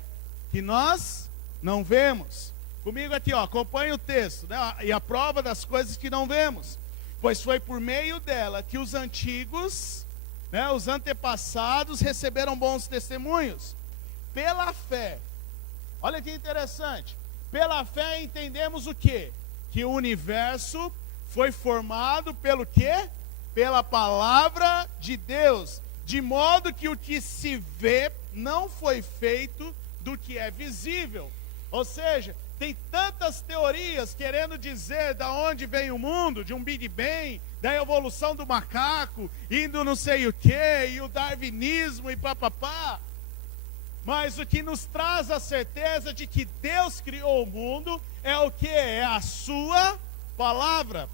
Que nós não vemos. Comigo aqui, ó, acompanha o texto, né? E a prova das coisas que não vemos, pois foi por meio dela que os antigos, né, os antepassados receberam bons testemunhos. Pela fé, olha que interessante, pela fé entendemos o quê? Que o universo foi formado pelo quê? Pela palavra de Deus, de modo que o que se vê não foi feito do que é visível. Ou seja, tem tantas teorias querendo dizer da onde vem o mundo, de um Big Bang, da evolução do macaco, indo não sei o que, e o darwinismo e papapá. Mas o que nos traz a certeza de que Deus criou o mundo é o que? É a sua palavra.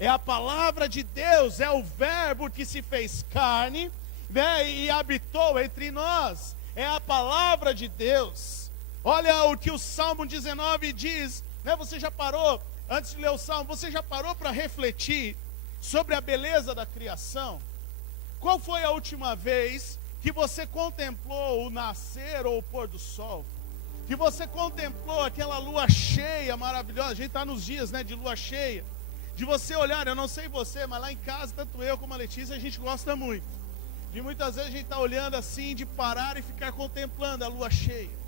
É a palavra de Deus, é o verbo que se fez carne, né, e habitou entre nós. É a palavra de Deus. Olha o que o Salmo 19 diz, né? Você já parou, antes de ler o Salmo, você já parou para refletir sobre a beleza da criação? Qual foi a última vez que você contemplou o nascer ou o pôr do sol? Que você contemplou aquela lua cheia maravilhosa? A gente está nos dias, né, de lua cheia. De você olhar, eu não sei você, mas lá em casa, tanto eu como a Letícia, a gente gosta muito. De muitas vezes a gente está olhando assim, de parar e ficar contemplando a lua cheia.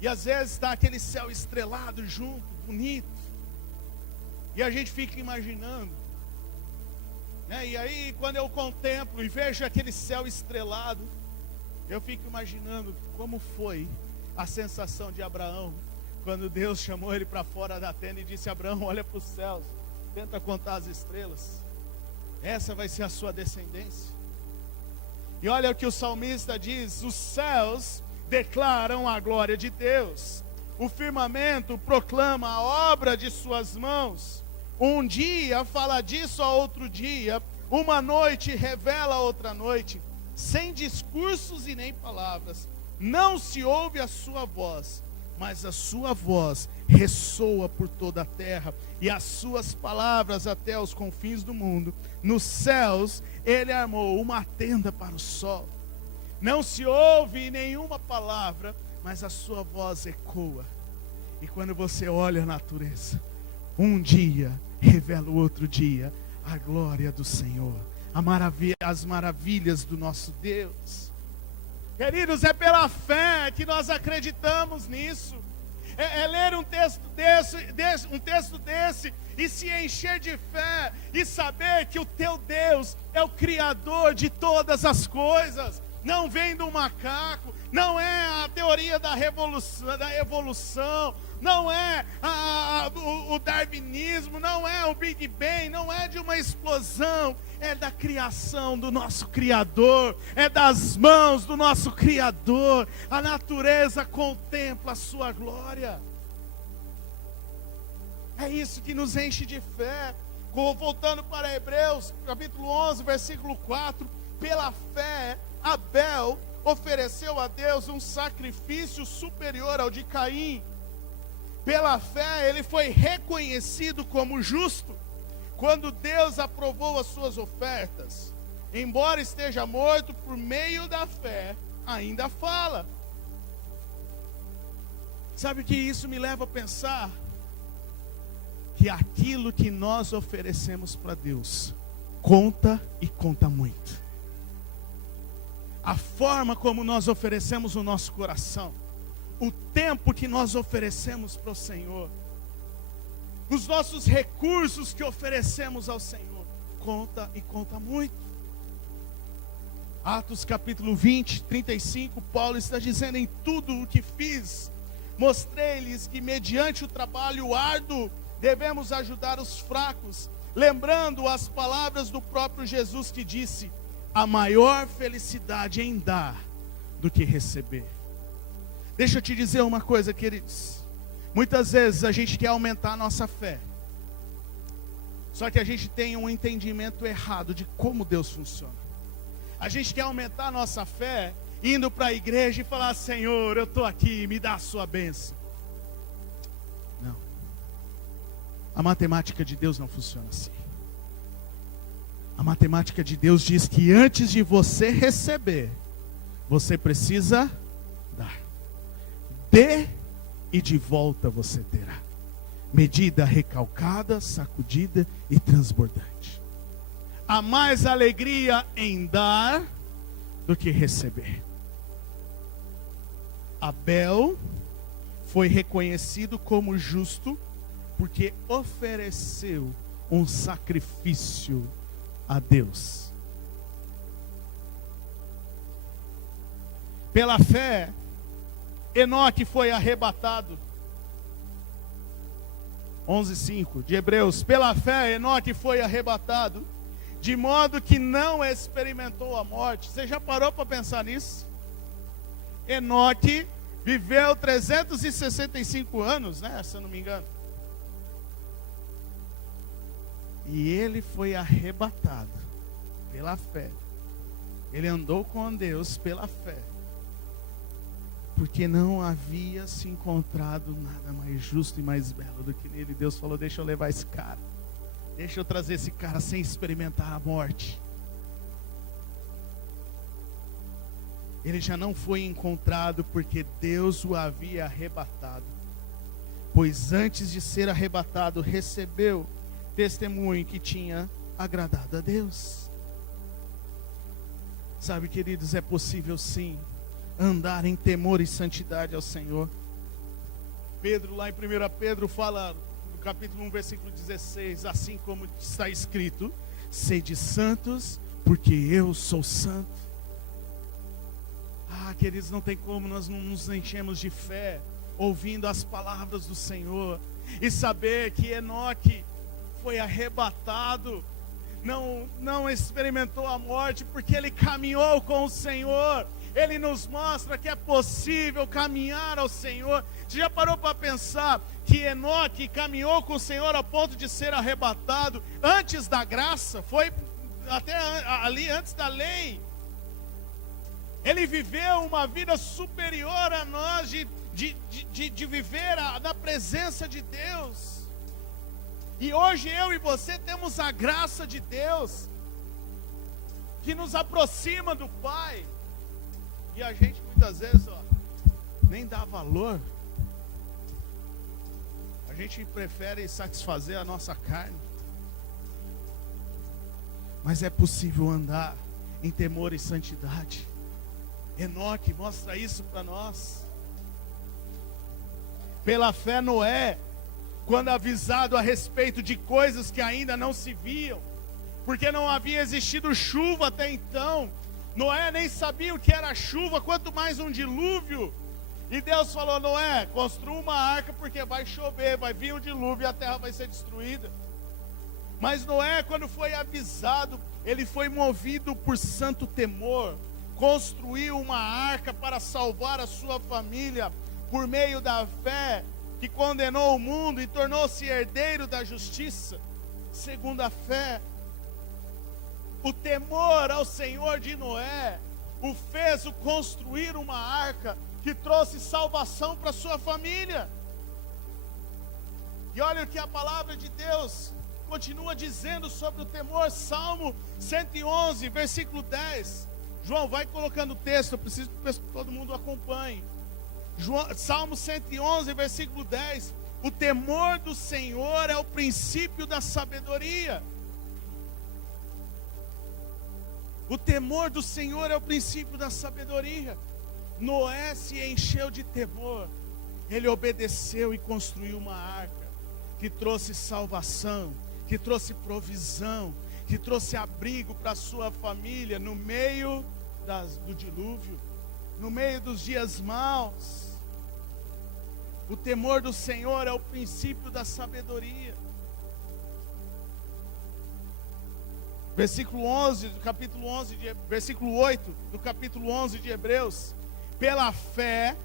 E às vezes está aquele céu estrelado junto, bonito. E a gente fica imaginando, né? E aí quando eu contemplo e vejo aquele céu estrelado, eu fico imaginando como foi a sensação de Abraão, quando Deus chamou ele para fora da tenda e disse: Abraão, olha para os céus, tenta contar as estrelas. Essa vai ser a sua descendência. E olha o que o salmista diz: os céus declaram a glória de Deus, o firmamento proclama a obra de suas mãos. Um dia fala disso a outro dia, uma noite revela a outra noite, sem discursos e nem palavras. Não se ouve a sua voz, mas a sua voz ressoa por toda a terra, e as suas palavras até os confins do mundo. Nos céus ele armou uma tenda para o sol. Não se ouve nenhuma palavra, mas a sua voz ecoa. E quando você olha a natureza, um dia revela o outro dia a glória do Senhor, as maravilhas do nosso Deus. Queridos, é pela fé que nós acreditamos nisso. É ler um texto desse e se encher de fé e saber que o teu Deus é o Criador de todas as coisas. Não vem do macaco, não é a teoria da evolução, não é o darwinismo, não é o Big Bang, não é de uma explosão, é da criação do nosso Criador, é das mãos do nosso Criador. A natureza contempla a sua glória. É isso que nos enche de fé. Voltando para Hebreus, capítulo 11, versículo 4, pela fé, Abel ofereceu a Deus um sacrifício superior ao de Caim. Pela fé, ele foi reconhecido como justo, quando Deus aprovou as suas ofertas. Embora esteja morto, por meio da fé, ainda fala. Sabe o que isso me leva a pensar? Que aquilo que nós oferecemos para Deus conta e conta muito. A forma como nós oferecemos o nosso coração, o tempo que nós oferecemos para o Senhor, os nossos recursos que oferecemos ao Senhor, conta e conta muito. Atos capítulo 20, 35, Paulo está dizendo: em tudo o que fiz, mostrei-lhes que mediante o trabalho árduo, devemos ajudar os fracos, lembrando as palavras do próprio Jesus que disse: a maior felicidade em dar do que receber. Deixa eu te dizer uma coisa, queridos. Muitas vezes a gente quer aumentar a nossa fé, só que a gente tem um entendimento errado de como Deus funciona. A gente quer aumentar a nossa fé indo para a igreja e falar: Senhor, eu estou aqui, me dá a sua bênção. Não. A matemática de Deus não funciona assim. A matemática de Deus diz que antes de você receber, você precisa dar. Dê e de volta você terá. Medida recalcada, sacudida e transbordante. Há mais alegria em dar do que receber. Abel foi reconhecido como justo porque ofereceu um sacrifício a Deus. Pela fé, Enoque foi arrebatado. 11:5 de Hebreus. Pela fé, Enoque foi arrebatado, de modo que não experimentou a morte. Você já parou para pensar nisso? Enoque viveu 365 anos, né? Se eu não me engano. E ele foi arrebatado pela fé. Ele andou com Deus pela fé, porque não havia se encontrado nada mais justo e mais belo do que nele. Deus falou: deixa eu levar esse cara, deixa eu trazer esse cara sem experimentar a morte. Ele já não foi encontrado porque Deus o havia arrebatado, pois antes de ser arrebatado recebeu testemunho que tinha agradado a Deus. Sabe, queridos, é possível sim andar em temor e santidade ao Senhor. Pedro, lá em 1 Pedro, fala no capítulo 1, versículo 16, assim como está escrito: sede santos, porque eu sou santo. Ah, queridos, não tem como nós não nos enchemos de fé ouvindo as palavras do Senhor e saber que Enoque foi arrebatado não experimentou a morte, porque ele caminhou com o Senhor. Ele nos mostra que é possível caminhar ao Senhor. Você já parou para pensar que Enoque caminhou com o Senhor a ponto de ser arrebatado antes da graça? Foi até ali antes da lei. Ele viveu uma vida superior a nós, de viver na presença de Deus. E hoje eu e você temos a graça de Deus, que nos aproxima do Pai. E a gente muitas vezes nem dá valor. A gente prefere satisfazer a nossa carne. Mas é possível andar em temor e santidade. Enoque mostra isso para nós. Pela fé, Noé, quando avisado a respeito de coisas que ainda não se viam, porque não havia existido chuva até então, Noé nem sabia o que era chuva, quanto mais um dilúvio. E Deus falou: Noé, construa uma arca, porque vai chover, vai vir o dilúvio e a terra vai ser destruída. Mas Noé, quando foi avisado, ele foi movido por santo temor, construiu uma arca para salvar a sua família, por meio da fé, que condenou o mundo e tornou-se herdeiro da justiça, segundo a fé. O temor ao Senhor de Noé o fez construir uma arca que trouxe salvação para sua família. E olha o que a palavra de Deus continua dizendo sobre o temor. Salmo 111, versículo 10. João, vai colocando o texto, eu preciso que todo mundo acompanhe. Salmo 111, versículo 10. O temor do Senhor é o princípio da sabedoria. O temor do Senhor é o princípio da sabedoria. Noé se encheu de temor. Ele obedeceu e construiu uma arca que trouxe salvação, que trouxe provisão, que trouxe abrigo para a sua família no meio do dilúvio, no meio dos dias maus. O temor do Senhor é o princípio da sabedoria. Versículo 11 do capítulo 11, versículo 8 do capítulo 11 de Hebreus. Pela fé,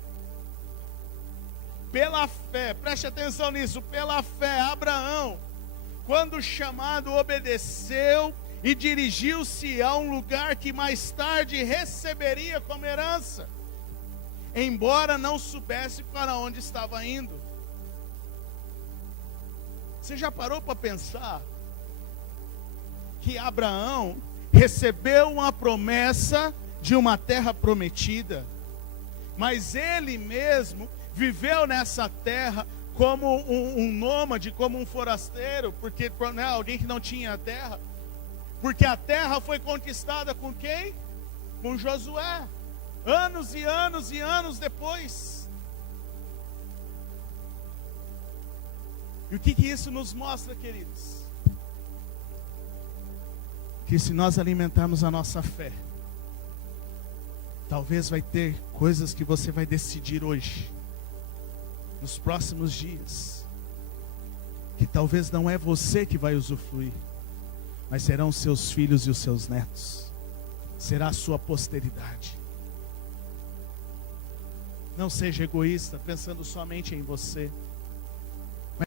preste atenção nisso, pela fé, Abraão, quando chamado, obedeceu e dirigiu-se a um lugar que mais tarde receberia como herança, embora não soubesse para onde estava indo. Você já parou para pensar que Abraão recebeu uma promessa de uma terra prometida, mas ele mesmo viveu nessa terra como um nômade, como um forasteiro, porque alguém que não tinha terra, porque a terra foi conquistada com quem? Com Josué, anos e anos e anos depois. E o que isso nos mostra, queridos? Que se nós alimentarmos a nossa fé, talvez vai ter coisas que você vai decidir hoje, nos próximos dias, que talvez não é você que vai usufruir, mas serão os seus filhos e os seus netos, será a sua posteridade. Não seja egoísta, pensando somente em você,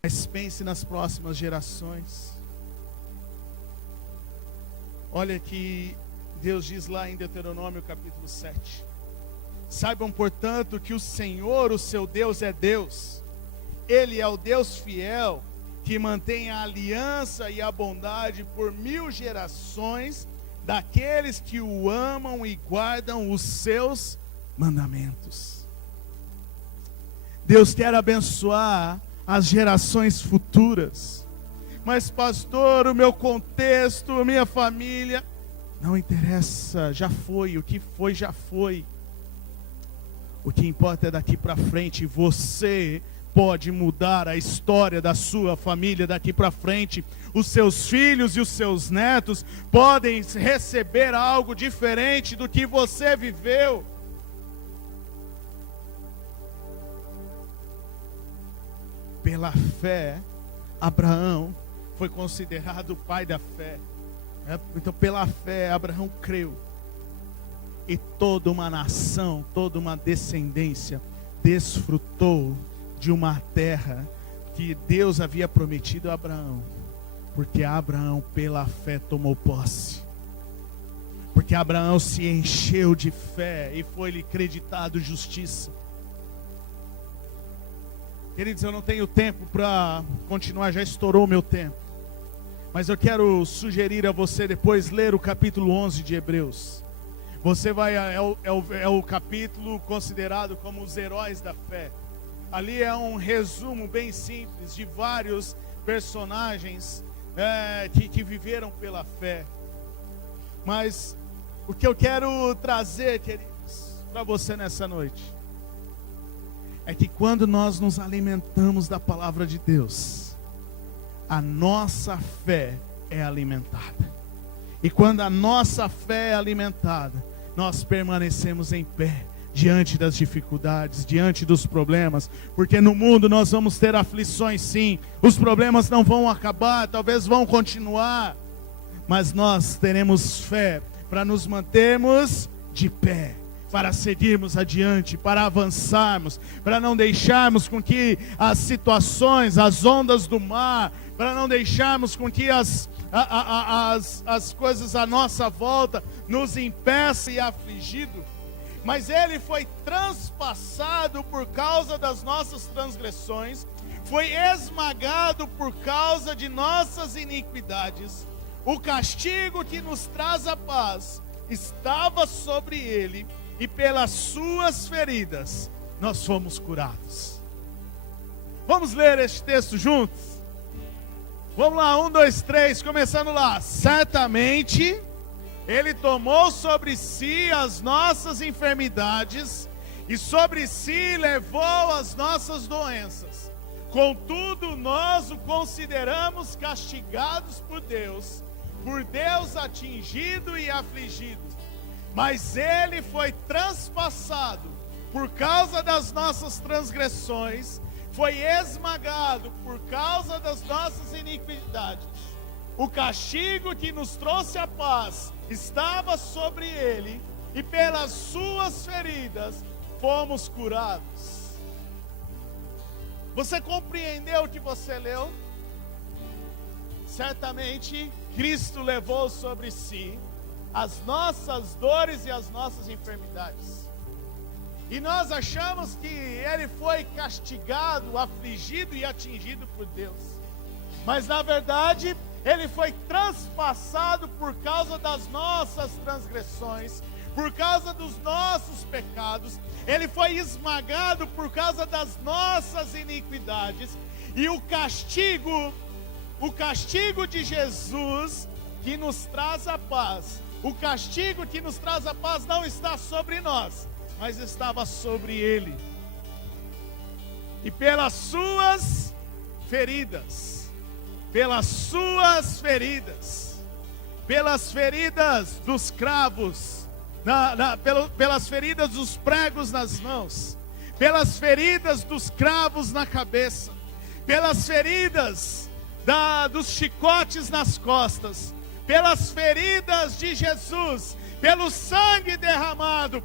mas pense nas próximas gerações. Olha que Deus diz lá em Deuteronômio capítulo 7. Saibam, portanto, que o Senhor, o seu Deus, é Deus. Ele é o Deus fiel, que mantém a aliança e a bondade por 1000 gerações daqueles que o amam e guardam os seus mandamentos. Deus quer abençoar as gerações futuras. Mas pastor, o meu contexto, a minha família, não interessa, já foi, o que foi já foi. O que importa é daqui para frente. Você pode mudar a história da sua família daqui para frente. Os seus filhos e os seus netos podem receber algo diferente do que você viveu. Pela fé, Abraão foi considerado o pai da fé. Então, pela fé, Abraão creu. E toda uma nação, toda uma descendência desfrutou de uma terra que Deus havia prometido a Abraão. Porque Abraão, pela fé, tomou posse. Porque Abraão se encheu de fé e foi-lhe creditado justiça. Queridos, eu não tenho tempo para continuar, já estourou o meu tempo. Mas eu quero sugerir a você depois ler o capítulo 11 de Hebreus. Você vai, é o capítulo considerado como os heróis da fé. Ali é um resumo bem simples de vários personagens que viveram pela fé. Mas o que eu quero trazer, queridos, para você nessa noite, é que quando nós nos alimentamos da palavra de Deus, a nossa fé é alimentada. E quando a nossa fé é alimentada, nós permanecemos em pé diante das dificuldades, diante dos problemas, porque no mundo nós vamos ter aflições, sim. Os problemas não vão acabar, talvez vão continuar, mas nós teremos fé para nos mantermos de pé, para seguirmos adiante, para avançarmos, para não deixarmos com que as situações, as ondas do mar, para não deixarmos com que as coisas à nossa volta nos impeçam e afligido. Mas ele foi transpassado por causa das nossas transgressões, foi esmagado por causa de nossas iniquidades. O castigo que nos traz a paz estava sobre ele, e pelas suas feridas nós fomos curados. Vamos ler este texto juntos? Vamos lá, 1, 2, 3, começando lá. Certamente ele tomou sobre si as nossas enfermidades e sobre si levou as nossas doenças. Contudo, nós o consideramos castigados por Deus atingido e afligido. Mas ele foi transpassado por causa das nossas transgressões, foi esmagado por causa das nossas iniquidades. O castigo que nos trouxe a paz estava sobre ele, e pelas suas feridas fomos curados. Você compreendeu o que você leu? Certamente Cristo levou sobre si as nossas dores e as nossas enfermidades. E nós achamos que ele foi castigado, afligido e atingido por Deus. Mas na verdade, ele foi transpassado por causa das nossas transgressões, por causa dos nossos pecados. Ele foi esmagado por causa das nossas iniquidades. E o castigo de Jesus que nos traz a paz, o castigo que nos traz a paz não está sobre nós, mas estava sobre ele. E pelas suas feridas, pelas feridas dos cravos, pelas feridas dos pregos nas mãos, pelas feridas dos cravos na cabeça, pelas feridas dos chicotes nas costas, pelas feridas de Jesus, pelo sangue derramado,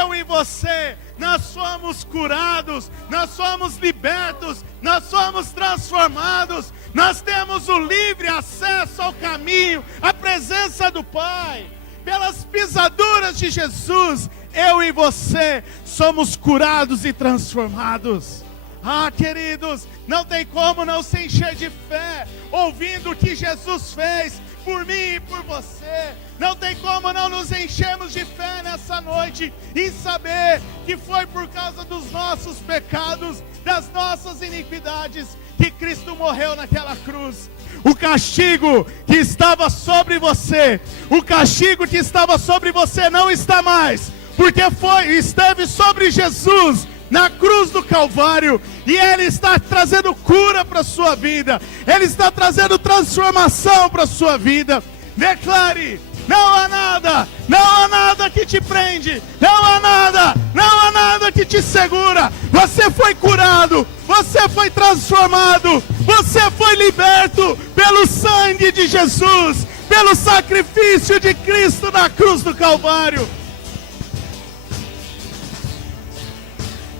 eu e você, nós fomos curados, nós fomos libertos, nós fomos transformados, nós temos o livre acesso ao caminho, à presença do Pai. Pelas pisaduras de Jesus, eu e você somos curados e transformados. Ah, queridos, não tem como não se encher de fé, ouvindo o que Jesus fez por mim e por você. Não tem como não nos enchermos de fé nessa noite e saber que foi por causa dos nossos pecados, das nossas iniquidades, que Cristo morreu naquela cruz. O castigo que estava sobre você, o castigo que estava sobre você não está mais, porque esteve sobre Jesus na cruz do Calvário, e Ele está trazendo cura para a sua vida, Ele está trazendo transformação para a sua vida. Declare: não há nada que te prende, não há nada que te segura. Você foi curado, você foi transformado, você foi liberto pelo sangue de Jesus, pelo sacrifício de Cristo na cruz do Calvário.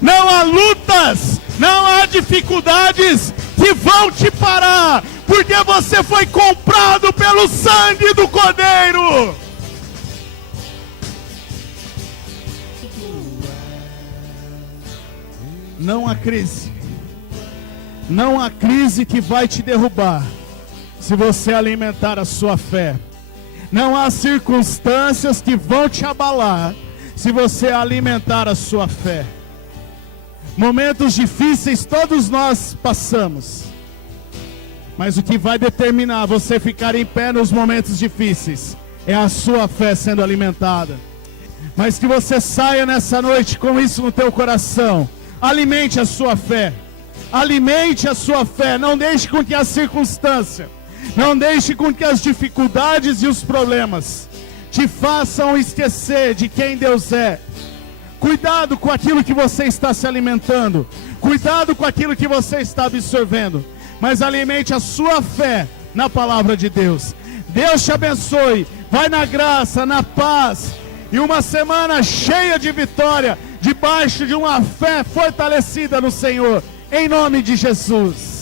Não há lutas, não há dificuldades que vão te parar, porque você foi comprado pelo sangue do Cordeiro. Não há crise. Não há crise que vai te derrubar se você alimentar a sua fé. Não há circunstâncias que vão te abalar se você alimentar a sua fé. Momentos difíceis todos nós passamos, mas o que vai determinar você ficar em pé nos momentos difíceis é a sua fé sendo alimentada. Mas que você saia nessa noite com isso no teu coração. Alimente a sua fé. Alimente a sua fé. Não deixe com que a circunstância, não deixe com que as dificuldades e os problemas te façam esquecer de quem Deus é. Cuidado com aquilo que você está se alimentando. Cuidado com aquilo que você está absorvendo. Mas alimente a sua fé na palavra de Deus. Deus te abençoe. Vai na graça, na paz. E uma semana cheia de vitória, debaixo de uma fé fortalecida no Senhor. Em nome de Jesus.